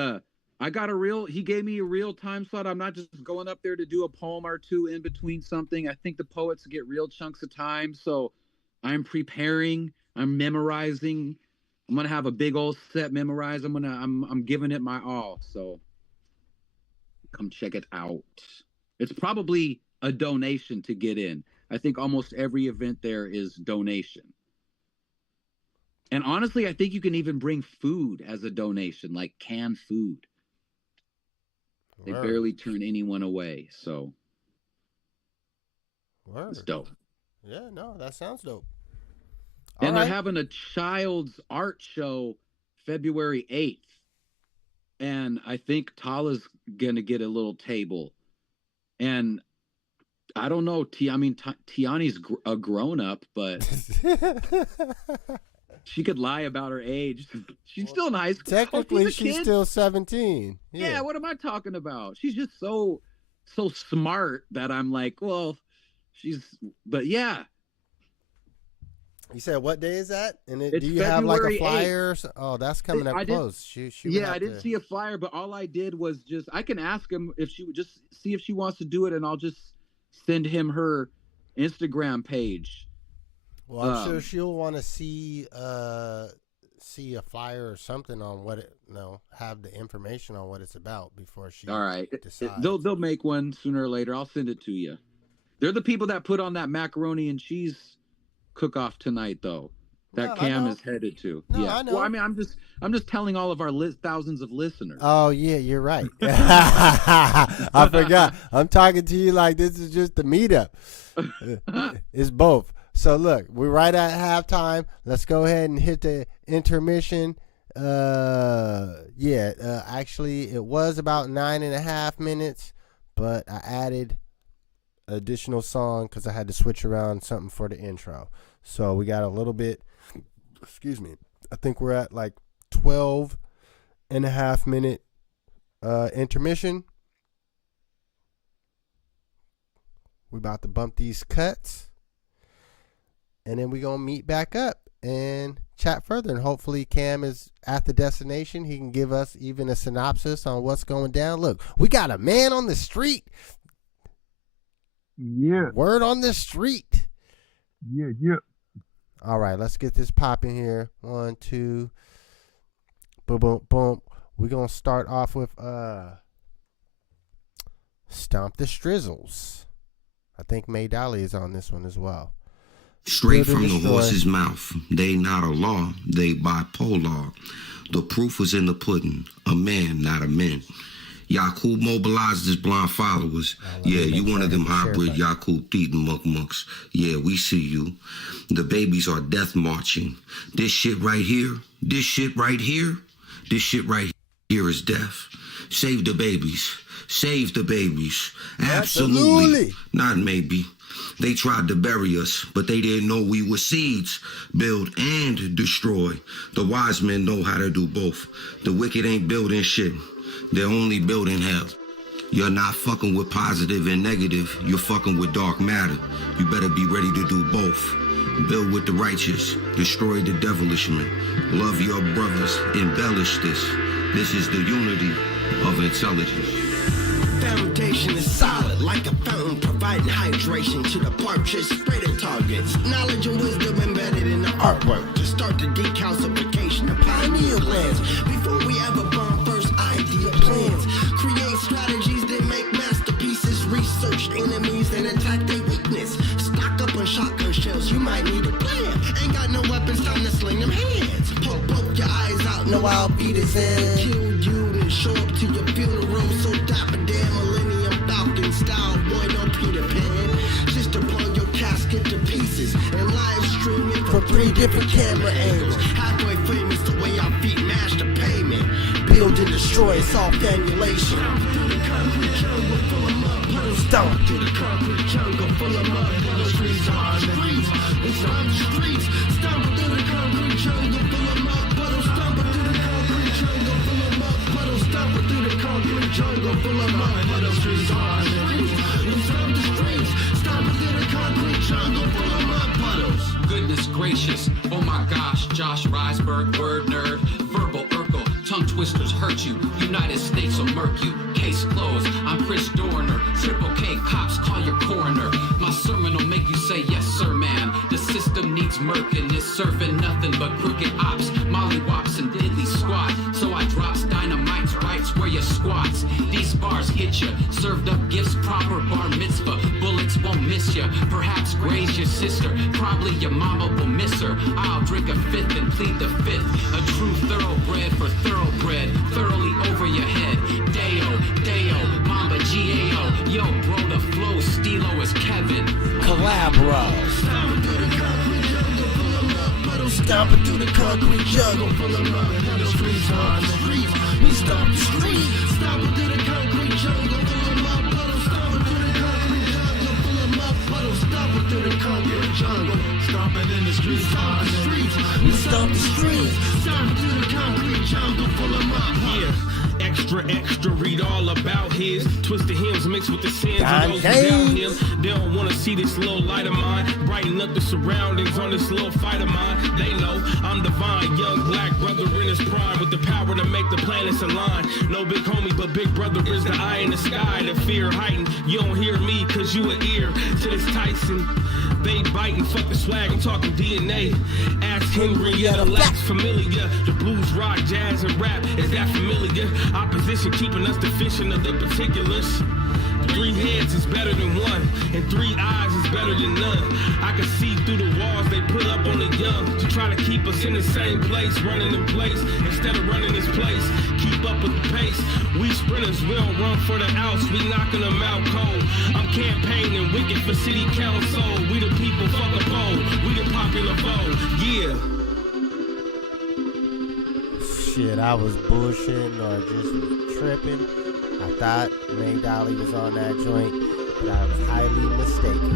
he gave me a real time slot. I'm not just going up there to do a poem or two in between something. I think the poets get real chunks of time, so I'm preparing. I'm memorizing. I'm gonna have a big old set memorized. I'm giving it my all. So come check it out. It's probably a donation to get in. I think almost every event there is donation. And honestly, I think you can even bring food as a donation, like canned food. They barely turn anyone away, so it's dope. Yeah, no, that sounds dope. And they're having a child's art show February 8th. And I think Tala's going to get a little table. And I don't know. Tiani's a grown-up, but she could lie about her age. She's still in high school. Technically, she's still 17. Yeah, what am I talking about? She's just so smart that I'm like, well, but yeah. You said what day is that? And do you February have like a 8th. flyer? Oh, that's coming up close. I didn't see a flyer, but all I did was I can ask him if she would just see if she wants to do it, and I'll just send him her Instagram page. Well, I'm sure she'll want to see a flyer or something on what it, have the information on what it's about before she decides. They'll make one sooner or later. I'll send it to you. They're the people that put on that macaroni and cheese cook-off tonight, though. That Cam is headed to. No, yeah. I know. Well, I mean, I'm just telling all of our thousands of listeners. Oh yeah, you're right. I forgot. I'm talking to you like this is just the meetup. It's both. So look, we're right at halftime. Let's go ahead and hit the intermission. Actually, it was about 9.5 minutes, but I added additional song because I had to switch around something for the intro. So we got a little bit, excuse me, I think we're at like 12.5 minute intermission. We're about to bump these cuts, and then we're going to meet back up and chat further. And hopefully Cam is at the destination. He can give us even a synopsis on what's going down. Look, we got a man on the street. Yeah. Word on the street. Yeah. All right, let's get this popping here. 1, 2. Boom, boom, boom. We're going to start off with Stomp the Strizzles. I think May Dolly is on this one as well. Straight from the horse's mouth. They not a law, they bipolar. The proof was in the pudding. A man, not a man. Yakub mobilized his blind followers. Yeah, you one of them hybrid Yakub Thetan muck-mucks. Yeah, we see you. The babies are death marching. This shit right here is death. Save the babies. Save the babies. Absolutely. Not maybe. They tried to bury us, but they didn't know we were seeds. Build and destroy. The wise men know how to do both. The wicked ain't building shit. They're only building hell. You're not fucking with positive and negative. You're fucking with dark matter. You better be ready to do both. Build with the righteous. Destroy the devilish men. Love your brothers. Embellish this. This is the unity of intelligence. Foundation is solid like a fountain, providing hydration to the purchase, spreading targets. Knowledge and wisdom embedded in the artwork to start the decalcification of pioneer lands. Before we ever bomb first idea plans, create strategies that make masterpieces, research enemies and attack their weakness. Stock up on shotgun shells, you might need a plan. Ain't got no weapons, time to sling them hands. Poke your eyes out, no I'll beat his end. Kill you and show up to your funeral, so dapper damn Millennium Falcon style, boy, no Peter Pan. Just to blow your casket to pieces and live stream it from 3 different camera angles. Halfway famous the way our feet mash the pavement. Build and destroy, it's all formulation. Through the concrete jungle full of mud puddles. Stomp through the concrete jungle full of mud puddles. Streets on the streets, it's on the streets. Stomp through the concrete jungle full of mud puddles. Stomp through the concrete jungle full of mud puddles. Stomp through the concrete jungle full of mud puddles. Streets on the streets, it's on the streets. Stomp through the concrete jungle full of mud puddles. Goodness gracious, oh my gosh, Josh Riseberg, word nerd, verbal Urkel, tongue twisters hurt you. United States will murk you. Case closed. I'm Chris Dorner. Triple K cops, call your coroner. My sermon will make you say yes, sir, man. The system needs murking. It's serving nothing but crooked ops, mollywops, and diddly squat. So I drops dynamites right where you squats. These bars hit you. Served up gifts, proper bar mitzvah. Bullets won't miss you. Perhaps graze your sister. Probably your mama will miss her. I'll drink a fifth and plead the fifth. A true thoroughbred for thoroughbred. Thoroughly over your head. Deo, Mamba G-A-O. Yo, bro, the flow, Stilo is Kevin. Collabro. Stomping through the concrete jungle, full of mud and the streets on the streets. We stomp the streets, stomping through the concrete jungle, full of mud puddles. Stomping through the concrete jungle, full of mud puddles. Stomping through the concrete jungle, stomping in the streets on the streets. We stomp the streets, stomping through the concrete jungle, full of mud puddles. Extra, read all about his twisted hymns mixed with the sins of those without him. They don't want to see this little light of mine brighten up the surroundings on this little fight of mine. They know I'm divine, young black brother in his prime with the power to make the planets align. No big homie, but big brother is the eye in the sky. The fear heightened, you don't hear me cause you an ear to this Tyson. They biting, fuck the swag, I'm talking DNA. Ask Henrietta Lacks familiar. The blues, rock, jazz, and rap, is that familiar? Opposition keeping us deficient of the particulars. 3 heads is better than one, and 3 eyes is better than none. I can see through the walls they put up on the young to try to keep us in the same place, running in place instead of running this place. Keep up with the pace. We sprinters, we don't run for the outs, we knocking them out cold. I'm campaigning wicked for city council. We the people, fuck a poll. We the popular vote, yeah. Shit, I was bullshitting or just tripping. I thought May Dolly was on that joint, but I was highly mistaken.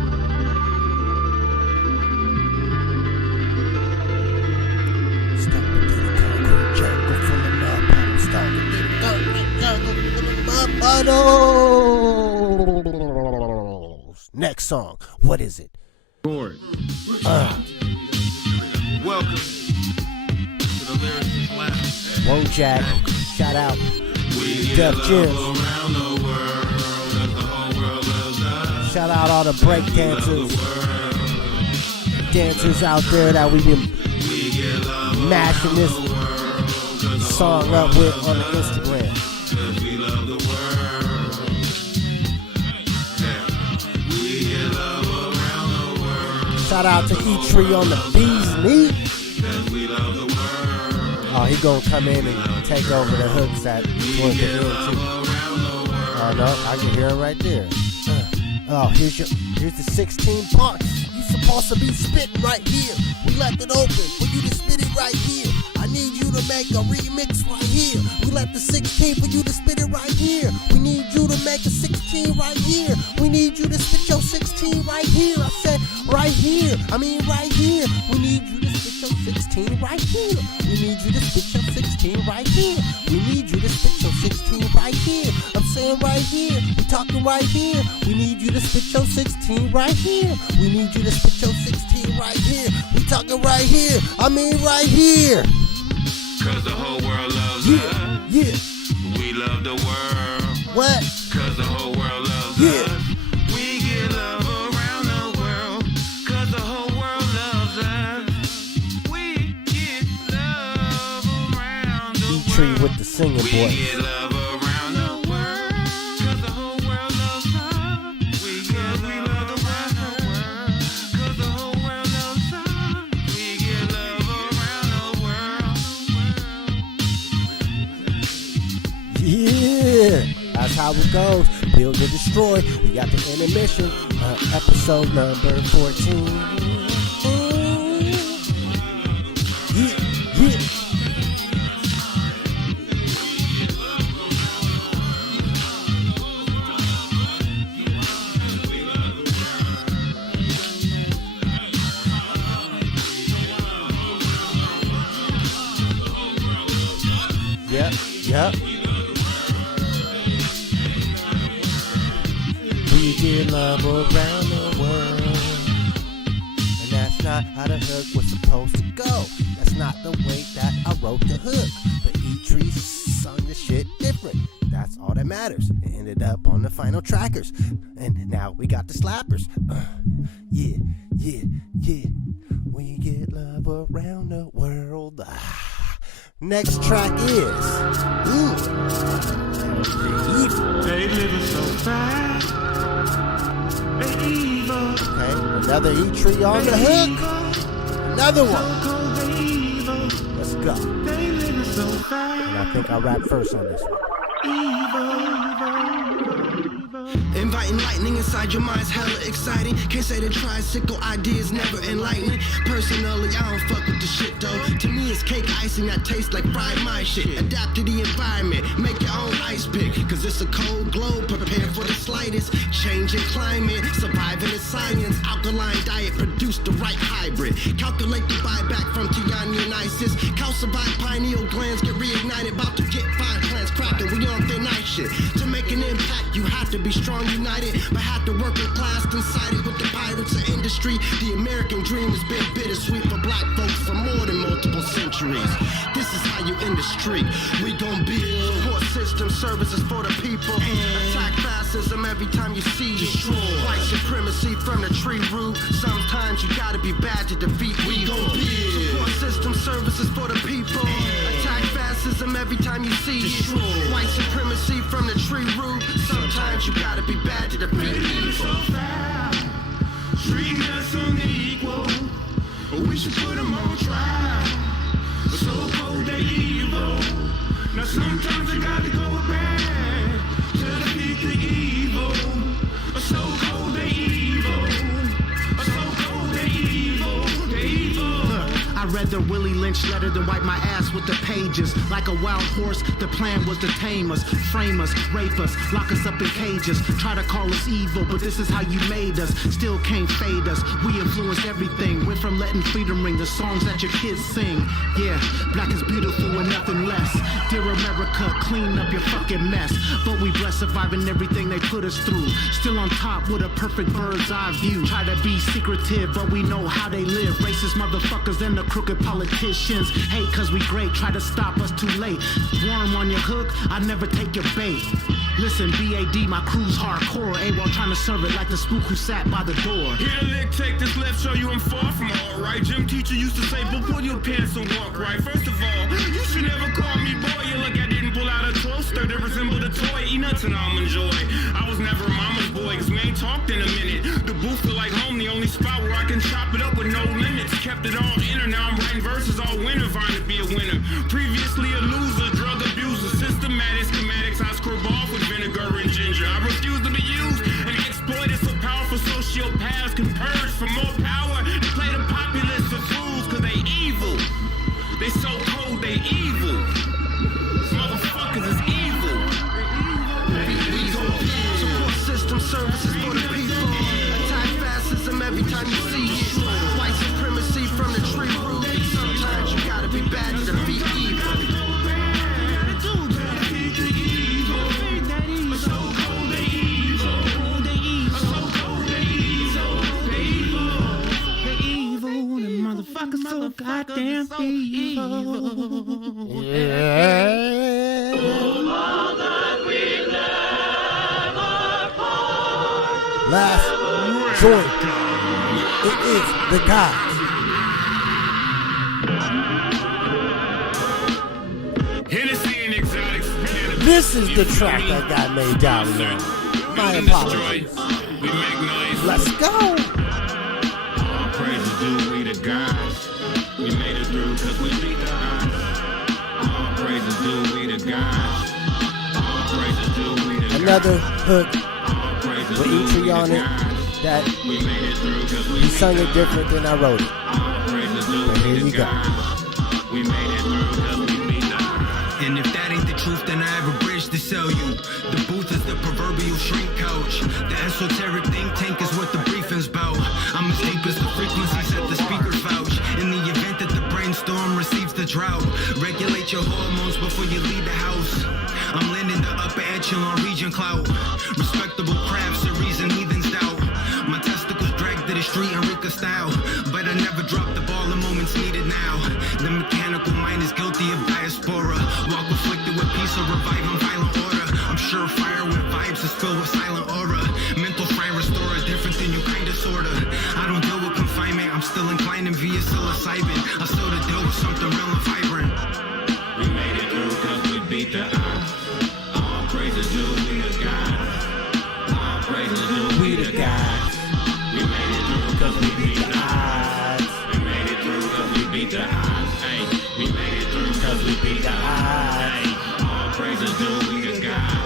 Stomping through the concrete jungle full of mud puddles. Stomping through the concrete jungle full of mud puddles. Next song, what is it? Board. Welcome to the Lyricist Lounge. Whoa, Jack. Shout out. Def Jim. Shout out all the break dancers. Dancers out there that we've been mashing this song up with on the Instagram. Shout out to E-Tree on the Bee's Knee. Oh, he gonna come in and take over the hooks at towards the end too. Oh no, I can hear him right there. Oh, here's the 16 parts. You supposed to be spitting right here. We left it open for you to spit it right here. I need you to make a remix right here. We left the 16 for you to spit it right here. We need you to make a 16 right here. We need you to spit your 16 right here. I said right here. I mean right here. We need you to spit your 16 right here. We need you to spit your 16 right here. We need you to spit your 16 right here. I'm saying right here. We talking right here. We need you to spit your 16 right here. We need you to spit your 16 right here. We talking right here. I mean right here. Cause the whole world loves us. Yeah. We love the world. What? Cause the whole world loves us. We get love around the world. Cause the whole world loves us. We get love around the world. E-Tree with the singing voice. We get love around the world. Cause the whole world loves us. We get love around the world. Cause the whole world loves us. We get love around the world. Yeah, that's how it goes. Build and destroy. We got the intermission. Episode number 14. Yeah. Yep. We get love around the world. And that's not how the hook was supposed to go. That's not the way that I wrote the hook. But E-Tree that matters. It ended up on the final trackers. And now we got the slappers. Yeah. We get love around the world. Next track is They living so fast. They evil. Okay, another E-Tree on the hook. Another one. Let's go. They living so fast. And I think I'll rap first on this one. Inviting lightning inside your mind's hella exciting. Can't say the tricycle ideas never enlightening. Personally, I don't fuck with the shit though. To me, it's cake icing that tastes like fried my shit. Adapt to the environment, make your own ice pick. Cause it's a cold globe, prepare for the slightest change in climate. Surviving in science, alkaline diet produce the right hybrid. Calculate the buyback from Tiana and ISIS. Calcify pineal glands get reignited. About to get fine plans cracking, we on thin ice shit. To make an impact, you have to be strong, united, but have to work in class coincided with the pirates of industry. The American dream has been bittersweet for black folks for more than multiple centuries. This is how you end the streak. We gon' build support system services for the people. Attack fascism every time you see destroy. White supremacy from the tree root. Sometimes you gotta be bad to defeat evil. Support system services for the people. Attack fascism every time you see destroy. White supremacy from the tree root. Sometimes you gotta be bad to defeat evil. Treating us unequal. We should put them on trial. So cold they evil. Now sometimes you gotta go back to defeat the evil. So cold they evil. So cold they evil. They evil. I read the Willie Lynch letter, then wiped my ass with the pages. Like a wild horse, the plan was to tame us, frame us, rape us, lock us up in cages. Try to call us evil, but this is how you made us. Still can't fade us. We influenced everything. Went from letting freedom ring, the songs that your kids sing. Yeah, black is beautiful and nothing less. Dear America, clean up your fucking mess. But we blessed surviving everything they put us through. Still on top with a perfect bird's eye view. Try to be secretive, but we know how they live. Racist motherfuckers and the crooked politicians hate cause we great, try to stop us too late. Worm on your hook, I never take your bait. Listen, BAD, my crew's hardcore. AWOL trying to serve it like the spook who sat by the door. Here the lick, take this left, show you I'm far from alright. Gym teacher used to say, but pull your pants and walk right. First of all, you should never call me boy. You look, I didn't pull out a toaster that resembled a toy. Eat nuts and almond joy. I was never a mama's boy, cause we ain't talked in a minute. The booth feel like home, the only spot where I can chop it up with no limits. Kept it all inner, now I'm writing verses all winter, vying to be a winner. Previously a loser, drug abuser, systematic schematics, I scrub off with vinegar and ginger. I refuse to be used and exploited so powerful sociopaths can purge for more power and play the populace for fools cause they evil. They so cold, they evil. Motherfuckers is evil. We gon' support system services for the people. Attack fascism every time you see it. White supremacy from the tree root. Sometimes you gotta be bad to defeat evil. Motherfuckers so goddamn evil. Yeah. Last joint. It is the guys. Hennessy and exotics. This is the track that got made down here. My apologies. We make noise. Let's go. All praise due we the gods. We made it through cause we beat the odds. All praises due we the gods. All praises due we the gods. Another hook with E-Tree on it that he sung it different than I wrote it. But here you go. We made it through cause we beat the odds. And if that ain't the truth, then I have a bridge to sell you. The booth is the proverbial shrink couch. The esoteric think tank is what the briefing's about. I'm as deep as the frequencies that the speakers vouch. In the event that the brainstorm receives the drought, regulate your hormones before you leave the house. I'm landing the upper echelon region clout. Respectable crafts, a reason heathens doubt. My testicles dragged to the street Enrica style. But I never drop the ball in moments needed now. The mechanical mind is guilty of diaspora. Walk afflicted with peace or reviving violent order. I'm sure flow with silent aura. Mental frame restore a difference in you kinda sorta. I don't deal with confinement, I'm still inclining via psilocybin. I still to deal with something real and vibrant. We made it through cause we beat the odds. All praises due we the God. All praises due we the God. We made it through cause we beat the odds. We made it through cause we beat the odds. Hey, we made it through cause we beat the odds. Hey, all praises due we the God.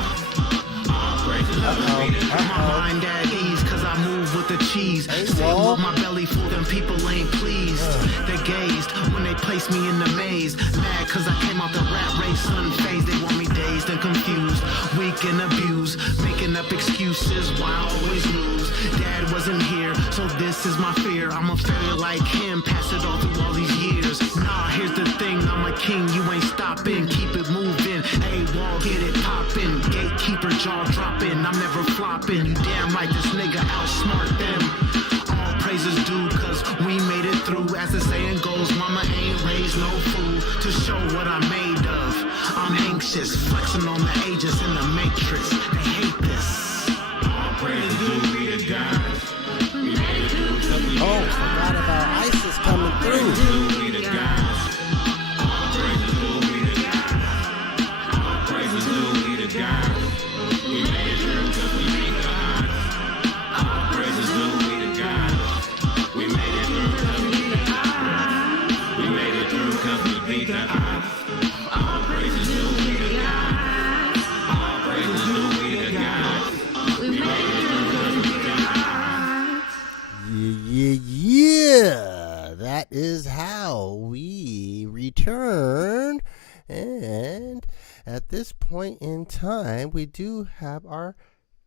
All praises due we the God. My mind at ease cause I move with the cheese. Stay with my belly full, them people ain't pleased. They gazed when they placed me in the maze. Mad cause I came out the rat race unfazed. They want me dazed and confused, weak and abused, making up excuses why I always lose. Dad wasn't here, so this is my fear. I'm a fairy like him, pass it all through all these years. Nah, here's the thing, I'm a king, you ain't stopping. Keep it moving, A-wall, get it popping. Gatekeeper, jaw dropping, I'm never flopping. You damn right, this nigga outsmart them. All praises due, cause we made it through. As the saying goes, mama ain't raised no fool to show what I'm made of. I'm anxious, flexing on the ages in the matrix. They hate this. All praises due we the God. We made it through cause we beat the odds. Forgot about ISIS coming All through. praises due we the God. All praises due we the God. All praises due we the God. We made it through cause we beat the odds. All praises due we the God. We made it through cause we beat the odds. We made it through cause we beat the odds. All praises due we the God. All praises due we the God. We made it through cause we beat the odds. Yeah. That is how we return. And at this point in time, we do have our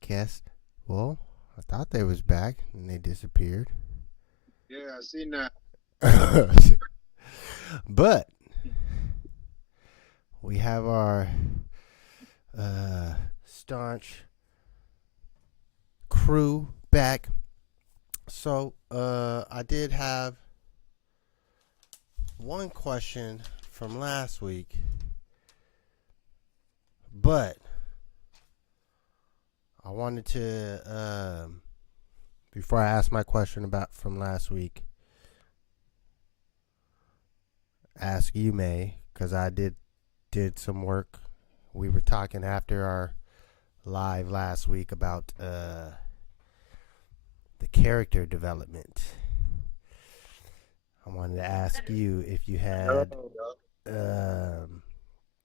guest. Well, I thought they was back and they disappeared. Yeah, I seen that. But we have our staunch crew back. So I did have one question from last week, but I wanted to before I ask my question about from last week, ask you, May, because I did some work. We were talking after our live last week about the character development. I wanted to ask you if you had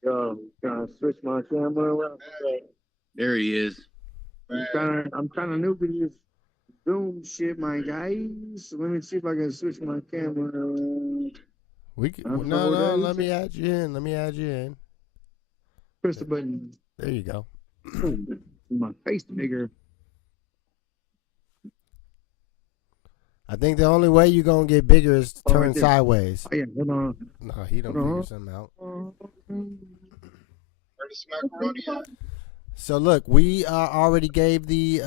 Yo, gotta switch my camera around. There he is. I'm trying to new with this Zoom shit, my guys. So let me see if I can switch my camera around. No, let me add you in. Press the button. There you go. My face bigger. I think the only way you're gonna get bigger is to turn right there. sideways. Oh yeah, hold on. No, he don't figure something out. Where the macaroni at? So look, we already gave the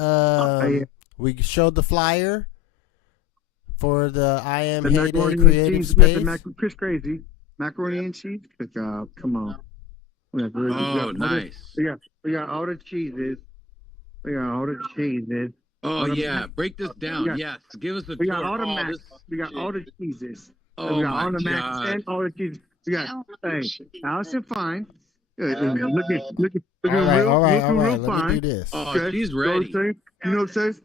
we showed the flyer for the I Am The Heyday macaroni and Creative cheese with Space. the Chris Crazy. Macaroni and cheese. Good job. Come on. Oh, nice. We got all the cheeses. Oh yeah, break this down. Yes, give us a We tour got all the of macs. this We got shit. all the cheeses. Oh we got my all the macs God. and all the cheeses. We got Allison Fine. Good. Look All right, real let fine. me do this. Oh, Okay. she's You know ready. what I'm saying? You know what I'm saying?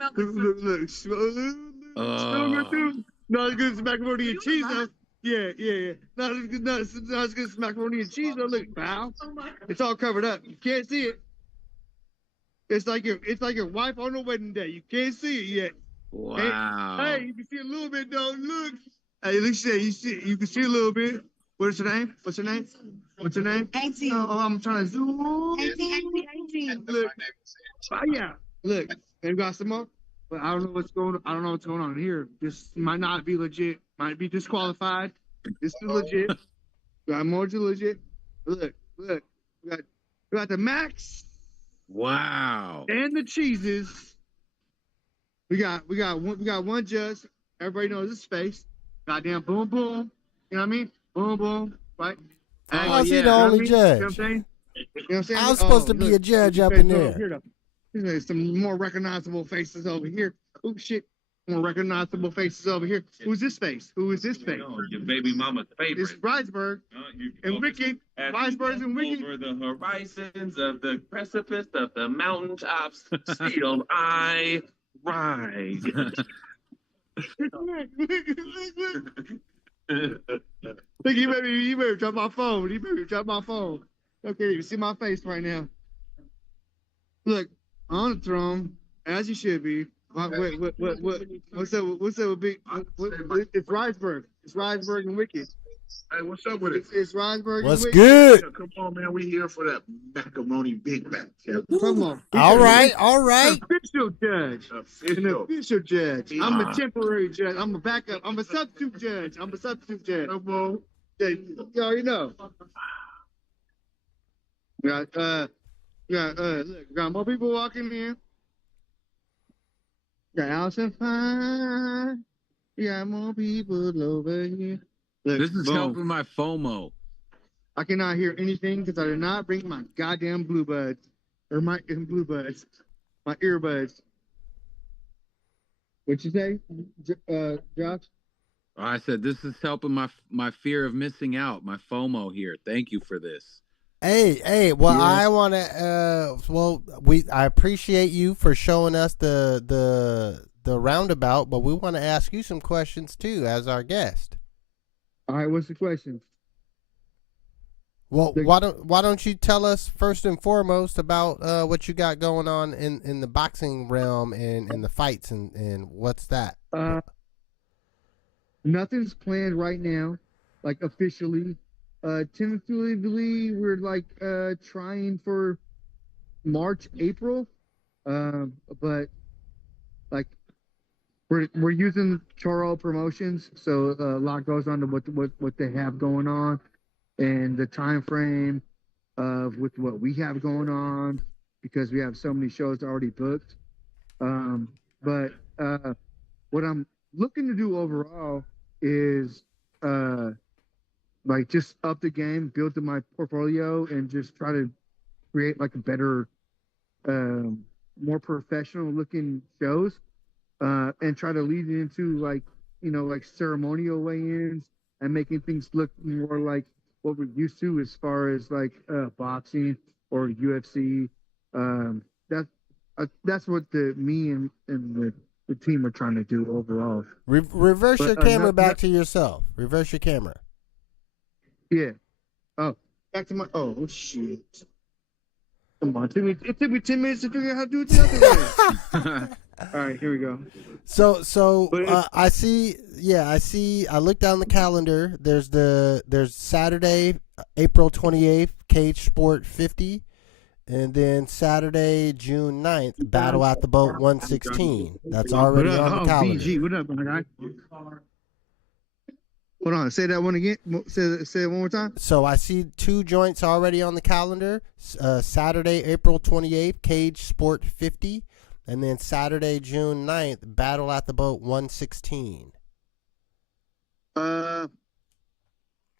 Look. Smell good too. Not as good as macaroni and cheese though. Yeah. Not as good as macaroni and cheese though. Look, pal. It's all covered up. You can't see it. It's like your wife on the wedding day. You can't see it yet. Wow. Hey, you can see a little bit though. Look. Hey, look, you can see a little bit. What's her name? Oh, I'm trying to zoom. 18. Look. Oh, yeah. Look. And we got some more. But I don't know what's going on here. This might not be legit. Might be disqualified. This is legit. We got more to legit. Look. We got the max. Wow. And the cheeses. We got one judge. Everybody knows his face. Goddamn boom. You know what I mean? Boom. Right? How's he the only judge? You know what I'm saying? I was supposed to be a judge up in there. There's some more recognizable faces over here. Oh shit. More recognizable faces over here. Who's this face? Who is this face? Your baby mama's favorite. It's Riceberg and Wicked. Riceberg and Wicked. Over the horizons of the precipice of the mountaintops, still I rise. Look, you better drop my phone. You better drop my phone. Okay, you see my face right now. Look, on the throne, as you should be. What's up? What's up with big? It's Riceberg. It's Riceberg and Wicked. Hey, what's up with it? It's Riceberg What's and Wicked. good? Yeah, come on, man. We here for that macaroni Big Mac. Come on. All right, all right. Official judge. An official judge. I'm a temporary judge. I'm a backup. I'm a substitute judge. I'm a substitute judge. Come on. You already know. Look, got more people walking in. Got Allison Fine. You got more people over here. Look, This is boom. helping my FOMO. I cannot hear anything because I did not bring my goddamn blue buds. Or my blue buds. My earbuds. What'd you say, Josh? I said this is helping my fear of missing out, my FOMO here. Thank you for this. Hey, well, Yeah. I want to, I appreciate you for showing us the roundabout, but we want to ask you some questions too as our guest. All right, what's the question? Well, why don't you tell us first and foremost about what you got going on in the boxing realm and the fights and what's that? Nothing's planned right now, like officially. Tentatively, we're like trying for March, April, but like we're using Choro Promotions, so a lot goes on to what they have going on, and the time frame of with what we have going on, because we have so many shows already booked. But what I'm looking to do overall is like just up the game, build to my portfolio, and just try to create like a better, more professional looking shows, and try to lead it into like, like ceremonial weigh-ins and making things look more like what we're used to as far as like boxing or UFC. That's what me and the team are trying to do overall. Reverse your camera back to yourself. Reverse your camera. Yeah. Oh, back to my. Oh shit. Come on, it took me 10 minutes to figure out how to do it the other way. All right, here we go. So I see. I looked down the calendar. There's Saturday, April 28th, Cage Sport 50, and then Saturday, June 9th, Battle at the Boat 116. That's already on the calendar. BG, what up, my guy? Hold on, say that one again. Say it one more time. So I see 2 joints already on the calendar. Saturday, April 28th, Cage Sport 50. And then Saturday, June 9th, Battle at the Boat 116.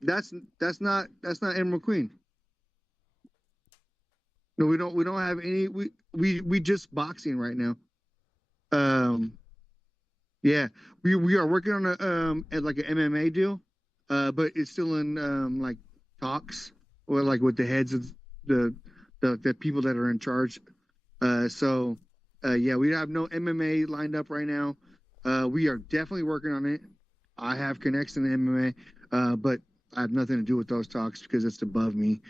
That's not Emerald Queen. No, we don't have any. We just boxing right now. Yeah, we are working on a like an MMA deal, but it's still in like talks or like with the heads of the people that are in charge. So yeah, we have no MMA lined up right now. We are definitely working on it. I have connects in the MMA, but I have nothing to do with those talks because it's above me.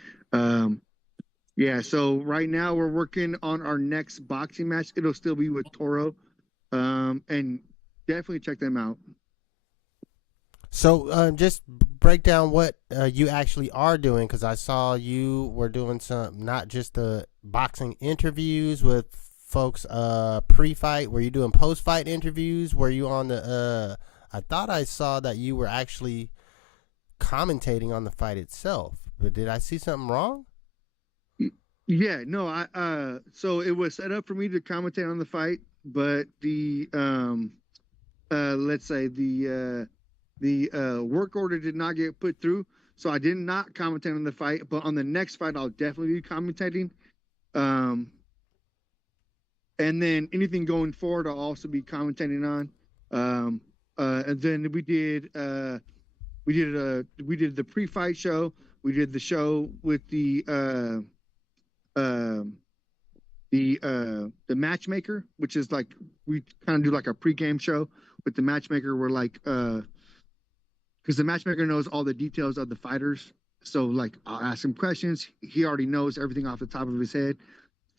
Yeah, so right now we're working on our next boxing match. It'll still be with Toro, and definitely check them out. So just break down what you actually are doing, because I saw you were doing some, not just the boxing interviews with folks pre-fight. Were you doing post-fight interviews? Were you on the I thought I saw that you were actually commentating on the fight itself, but did I see something wrong? Yeah, no, so it was set up for me to commentate on the fight, but the let's say the work order did not get put through, so I did not commentate on the fight. But on the next fight, I'll definitely be commentating. and then anything going forward, I'll also be commentating on. And then we did the pre-fight show. We did the show with the matchmaker, which is like we kind of do like a pre-game show with the matchmaker. We're like because the matchmaker knows all the details of the fighters. So like I'll ask him questions. He already knows everything off the top of his head.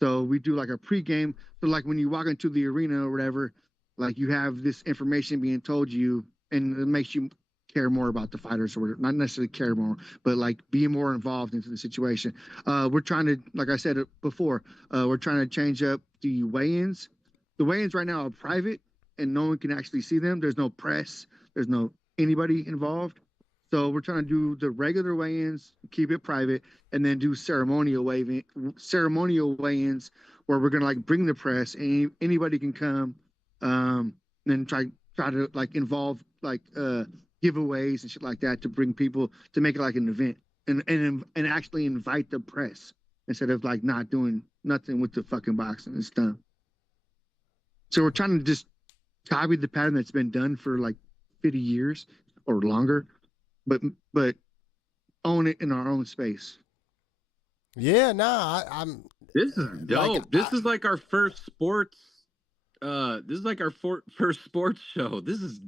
So we do like a pre-game. So like when you walk into the arena or whatever, like you have this information being told you, and it makes you care more about the fighters, or not necessarily care more, but like be more involved into the situation. We're trying to, like I said before, we're trying to change up the weigh-ins. The weigh-ins right now are private, and no one can actually see them. There's no press. There's no anybody involved. So we're trying to do the regular weigh-ins, keep it private, and then do ceremonial weigh-ins where we're gonna like bring the press, and anybody can come, and then try to like involve like giveaways and shit like that to bring people to make it like an event, and actually invite the press instead of like not doing nothing with the fucking boxing and stuff. So we're trying to just copy the pattern that's been done for like 50 years or longer, but own it in our own space. Yeah, I'm. This is dope. This is like our first sports. This is like our first sports show. This is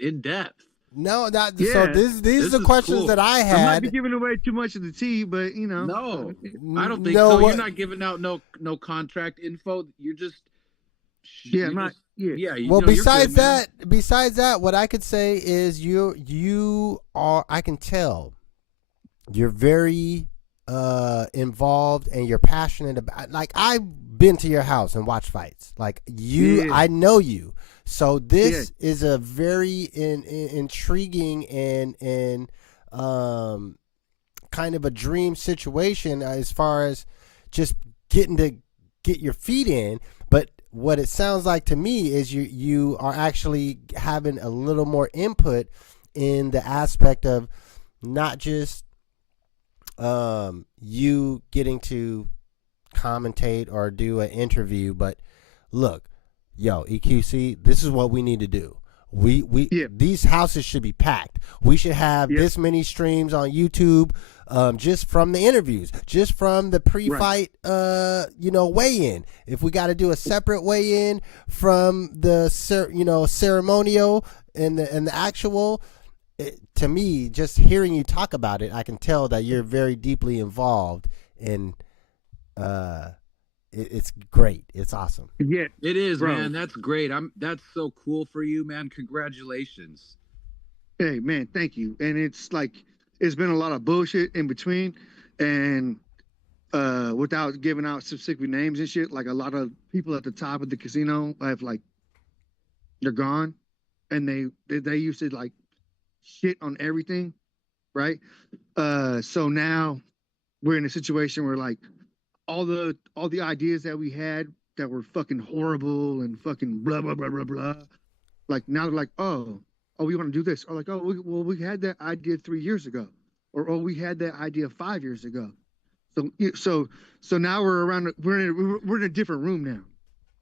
in depth. No, not so. These are the questions cool. that I had. I might be giving away too much of the tea, but you know. No, I don't think so. You're not giving out no contract info. You're just. Yeah, I'm not. Yeah. Well, besides that, what I could say is you are. I can tell you're very involved and you're passionate about. Like I've been to your house and watched fights. Like you, I know you. So this is a very intriguing and kind of a dream situation as far as just getting to get your feet in. But what it sounds like to me is you are actually having a little more input in the aspect of not just you getting to commentate or do an interview, but look, yo, EQC, this is what we need to do. These houses should be packed. We should have this many streams on YouTube, just from the interviews, just from the pre-fight, weigh-in. If we got to do a separate weigh-in from the ceremonial and the actual, to me, just hearing you talk about it, I can tell that you're very deeply involved in. It's great. It's awesome. Yeah, it is, bro. Man. That's great. That's so cool for you, man. Congratulations. Hey, man, thank you. And it's like it's been a lot of bullshit in between, and without giving out specific names and shit, like a lot of people at the top of the casino have like they're gone, and they used to like shit on everything, right? So now we're in a situation where like all the ideas that we had that were fucking horrible and fucking blah blah blah blah blah, like now they're like, oh, we want to do this, or like, we had that idea 3 years ago, or we had that idea 5 years ago. So now we're in a different room now,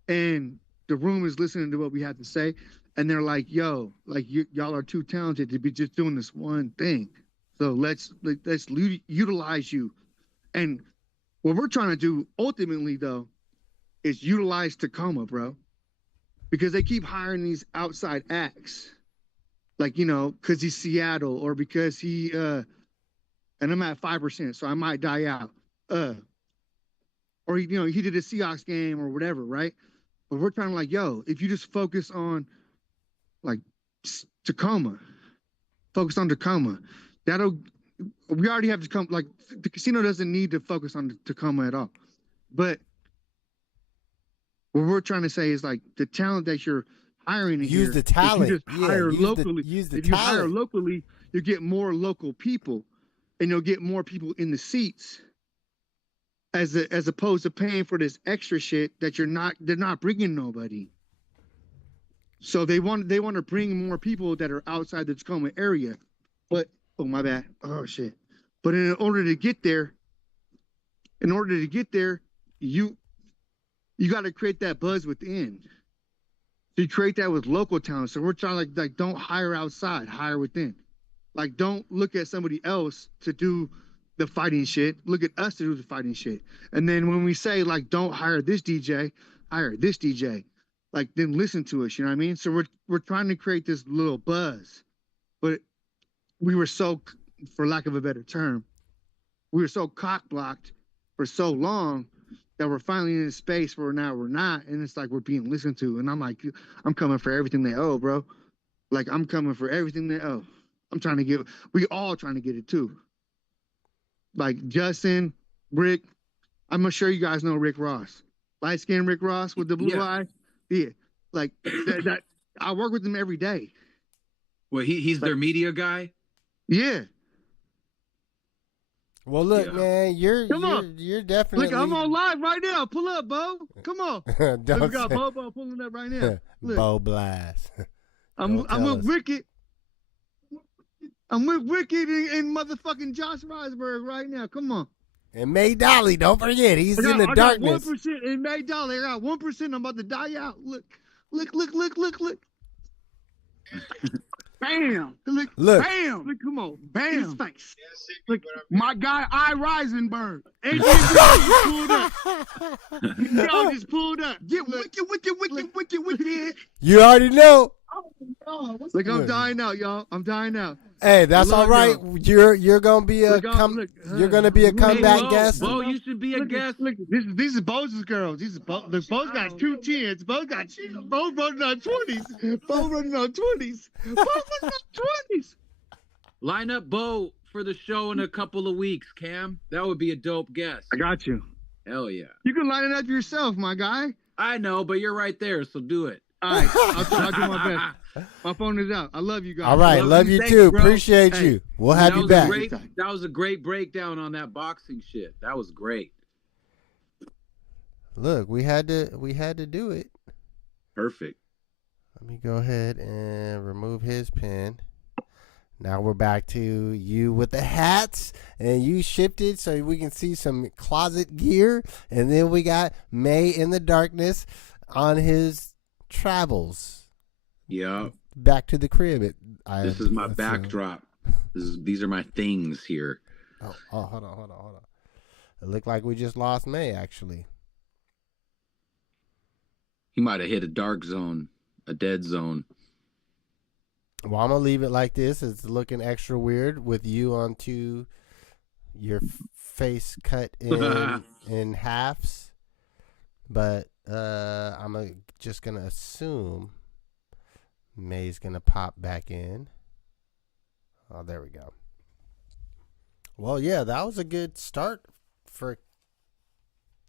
and the room is listening to what we have to say, and they're like, yo, like y'all are too talented to be just doing this one thing, so let's utilize you. And what we're trying to do ultimately, though, is utilize Tacoma, bro, because they keep hiring these outside acts, like, because he's Seattle, or because he, and I'm at 5%, so I might die out, or he did a Seahawks game or whatever, right? But we're trying to like, yo, if you just focus on like Tacoma, we already have Tacoma. Like the casino doesn't need to focus on Tacoma at all. But what we're trying to say is like the talent that you're hiring use the talent. If you hire locally, you get more local people, and you'll get more people in the seats, as opposed to paying for this extra shit that they're not bringing nobody. So they want to bring more people that are outside the Tacoma area, but. Oh, my bad. Oh, shit. But in order to get there, you you got to create that buzz within. So you create that with local talent. So we're trying to like don't hire outside, hire within. Like don't look at somebody else to do the fighting shit. Look at us to do the fighting shit. And then when we say like don't hire this DJ, hire this DJ. Like then listen to us, you know what I mean? So we're trying to create this little buzz. But we were so, for lack of a better term, we were so cock blocked for so long that we're finally in a space where now we're not, and it's like we're being listened to. And I'm like, I'm coming for everything they owe, bro. Like I'm coming for everything they owe. I'm trying to get, we all trying to get it too. Like Justin, Rick, I'm sure you guys know Rick Ross, light skinned Rick Ross with the blue eye. Yeah, like that. I work with him every day. Well, he's their media guy. Yeah. Well, look, man, you're definitely. Look, I'm on live right now. Pull up, Bo. Come on. Don't we got say- Bo pulling up right now. Look, Bo Blast. I'm Don't tell with us. Wicked. I'm with Wicked and motherfucking Josh Risberg right now. Come on. And May Dolly, don't forget, he's in the I darkness. got 1% in May Dolly. I got 1%. I'm about to die out. Look. Bam! Look. Bam! Look, come on. Bam! His face. Look, my guy HighRize. Adrian just pulled up. Yo, just pulled up. Get wicked. You already know. Look, I'm dying out, y'all. I'm dying out. Hey, that's all right. Y'all. You're gonna be a you're gonna be a comeback guest. Bo, you should be a guest. Look, these are Bo's girls. These are Bo. Look, Bo's got 2 10s. Bo running on 20s. Bo running on 20s. Line up Bo for the show in a couple of weeks, Cam. That would be a dope guest. I got you. Hell yeah. You can line it up yourself, my guy. I know, but you're right there, so do it. All right, I'll do my best. My phone is out. I love you guys. All right, love you Thanks, too. bro. Appreciate Hey, you. We'll have you back. That was a great breakdown on that boxing shit. That was great. Look, we had to do it. Perfect. Let me go ahead and remove his pen. Now we're back to you with the hats, and you shifted so we can see some closet gear, and then we got May in the darkness on his travels. Yeah. Back to the crib. This is my backdrop. These are my things here. Oh, hold on. It looked like we just lost May, actually. He might have hit a dark zone, a dead zone. Well, I'm going to leave it like this. It's looking extra weird with you onto your face cut in halves. But I'm just going to assume May's going to pop back in. Oh, there we go. Well, yeah, that was a good start for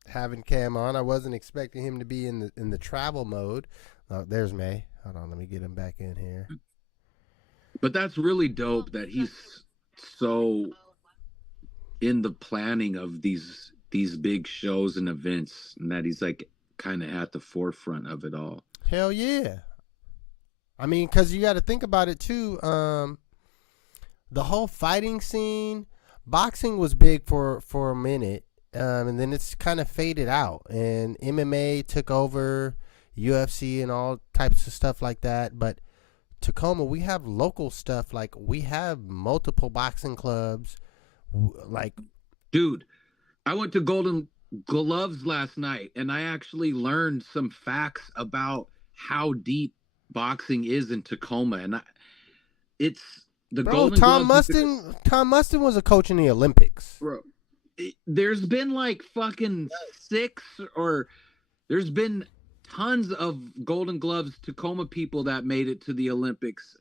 having Cam on. I wasn't expecting him to be in the travel mode. Oh, there's May. Hold on, let me get him back in here. But that's really dope that he's so in the planning of these big shows and events, and that he's like kind of at the forefront of it all. Hell yeah. I mean, because you got to think about it too. The whole fighting scene, boxing was big for a minute, and then it's kind of faded out, and MMA took over, UFC and all types of stuff like that. But Tacoma, we have local stuff. Like, we have multiple boxing clubs. Like, dude, I went to Golden Gloves last night, and I actually learned some facts about how deep boxing is in Tacoma, and it's the Golden Gloves. Tom Mustin was a coach in the Olympics. Bro, there's been like fucking there's been tons of Golden Gloves Tacoma people that made it to the Olympics,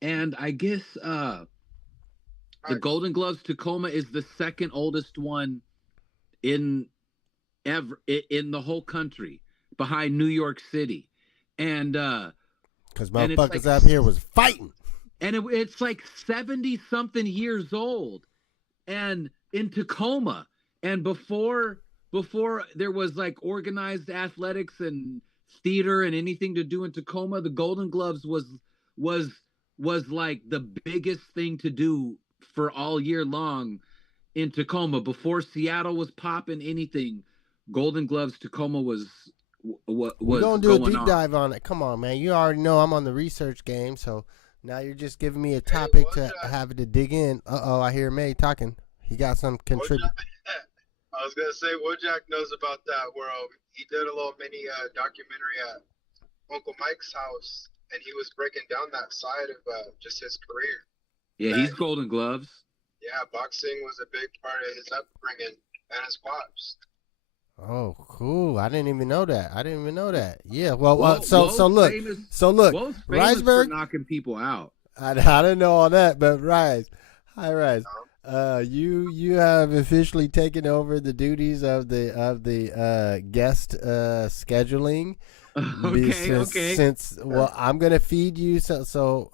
and I guess the Golden Gloves Tacoma is the second oldest one in the whole country, behind New York City, and because motherfuckers out here was fighting, and it's like 70 something years old, and in Tacoma, and before there was like organized athletics and theater and anything to do in Tacoma, the Golden Gloves was like the biggest thing to do for all year long in Tacoma. Before Seattle was popping anything, Golden Gloves Tacoma was what We're was gonna do a going deep on. dive on it. Come on, man. You already know I'm on the research game, so now you're just giving me a topic to have to dig in. I hear May talking. He got some contribute. I was gonna say Wojak knows about that world. He did a little mini documentary at Uncle Mike's house, and he was breaking down that side of just his career. Yeah, he's Golden Gloves. Yeah, boxing was a big part of his upbringing and his pops. Oh, cool! I didn't even know that. Yeah. Well, Wo's so look, famous, Rizeberg for knocking people out. I didn't know all that, but HighRize. You have officially taken over the duties of the guest scheduling. Okay. Since I'm gonna feed you. So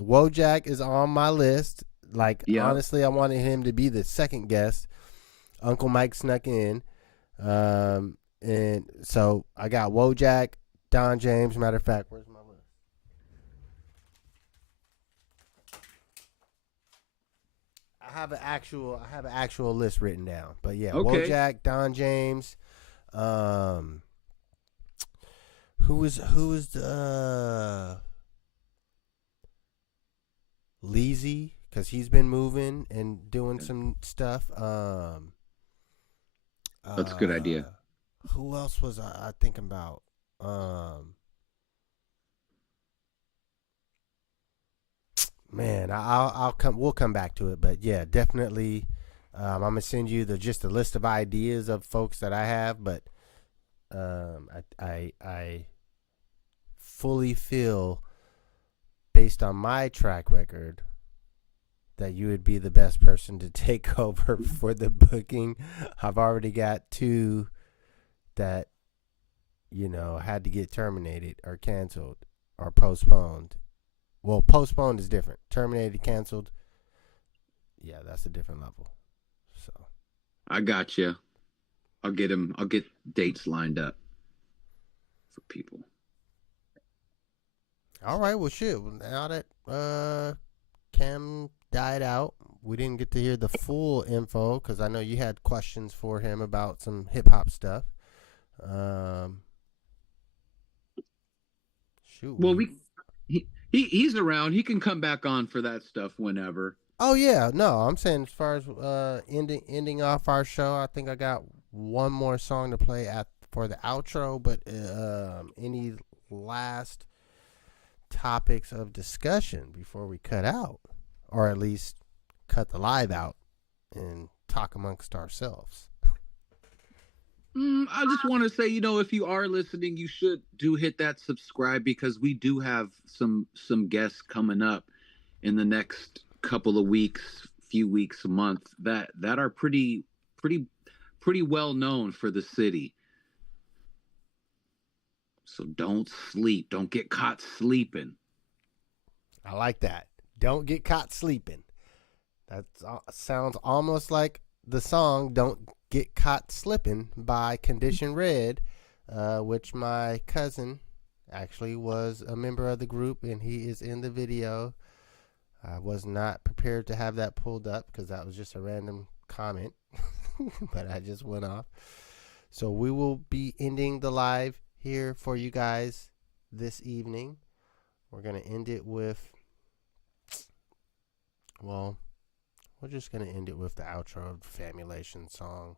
Wojak is on my list. Like honestly, I wanted him to be the second guest. Uncle Mike snuck in, and so I got Wojak, Don James. Matter of fact, where's my list? I have an actual list written down. But yeah, okay. Wojak, Don James, who is Leezy, because he's been moving and doing some stuff. That's a good idea. Who else was I thinking about? Man, we'll come back to it, but yeah, definitely. I'm gonna send you just a list of ideas of folks that I have, but I fully feel, based on my track record, that you would be the best person to take over for the booking. I've already got 2 that, had to get terminated or canceled or postponed. Well, postponed is different. Terminated, canceled. Yeah, that's a different level. So I got you. I'll get dates lined up for people. All right, well, shit. Now that Cam died out, we didn't get to hear the full info because I know you had questions for him about some hip hop stuff. Shoot. Well, he's around. He can come back on for that stuff whenever. Oh yeah, no, I'm saying as far as ending off our show, I think I got one more song to play for the outro. But any last topics of discussion before we cut out, or at least cut the live out and talk amongst ourselves? I just want to say, if you are listening, you should hit that subscribe, because we do have some guests coming up in the next couple of weeks, few weeks, a month that are pretty well known for the city. So don't sleep. Don't get caught sleeping. I like that. Don't get caught sleeping. That sounds almost like the song "Don't Get Caught Slipping" by Condition Red, which my cousin actually was a member of the group, and he is in the video. I was not prepared to have that pulled up because that was just a random comment, but I just went off. So we will be ending the live here for you guys this evening. We're going to end it with, we're just going to end it with the outro of the Famulation song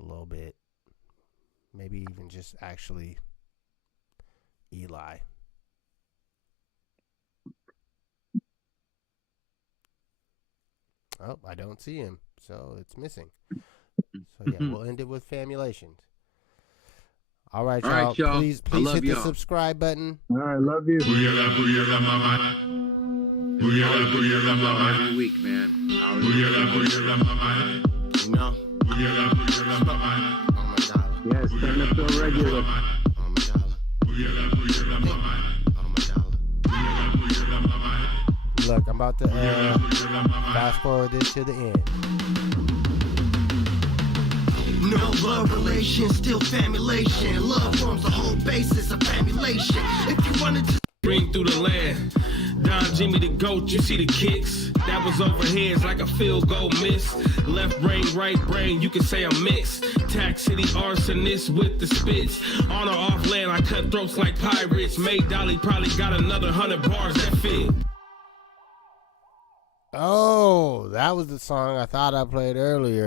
a little bit. Maybe even just actually Eli. Oh, I don't see him, so it's missing. So yeah, we'll end it with Famulations. All right, y'all. Please hit the subscribe button. All right, love you. Every week, man. No. Yes, starting to feel regular. Look, I'm about to fast forward this to the end. No love relation, still famulation. Love forms the whole basis of famulation. If you wanted to ring through the land, Don Jimmy the Goat, you see the kicks. That was overheads like a field goal miss. Left brain, right brain, you can say I'm mixed. Tax City arsonist with the spits. On or off land, I cut throats like pirates. Made Dolly probably got another 100 bars that fit. Oh, that was the song I thought I played earlier.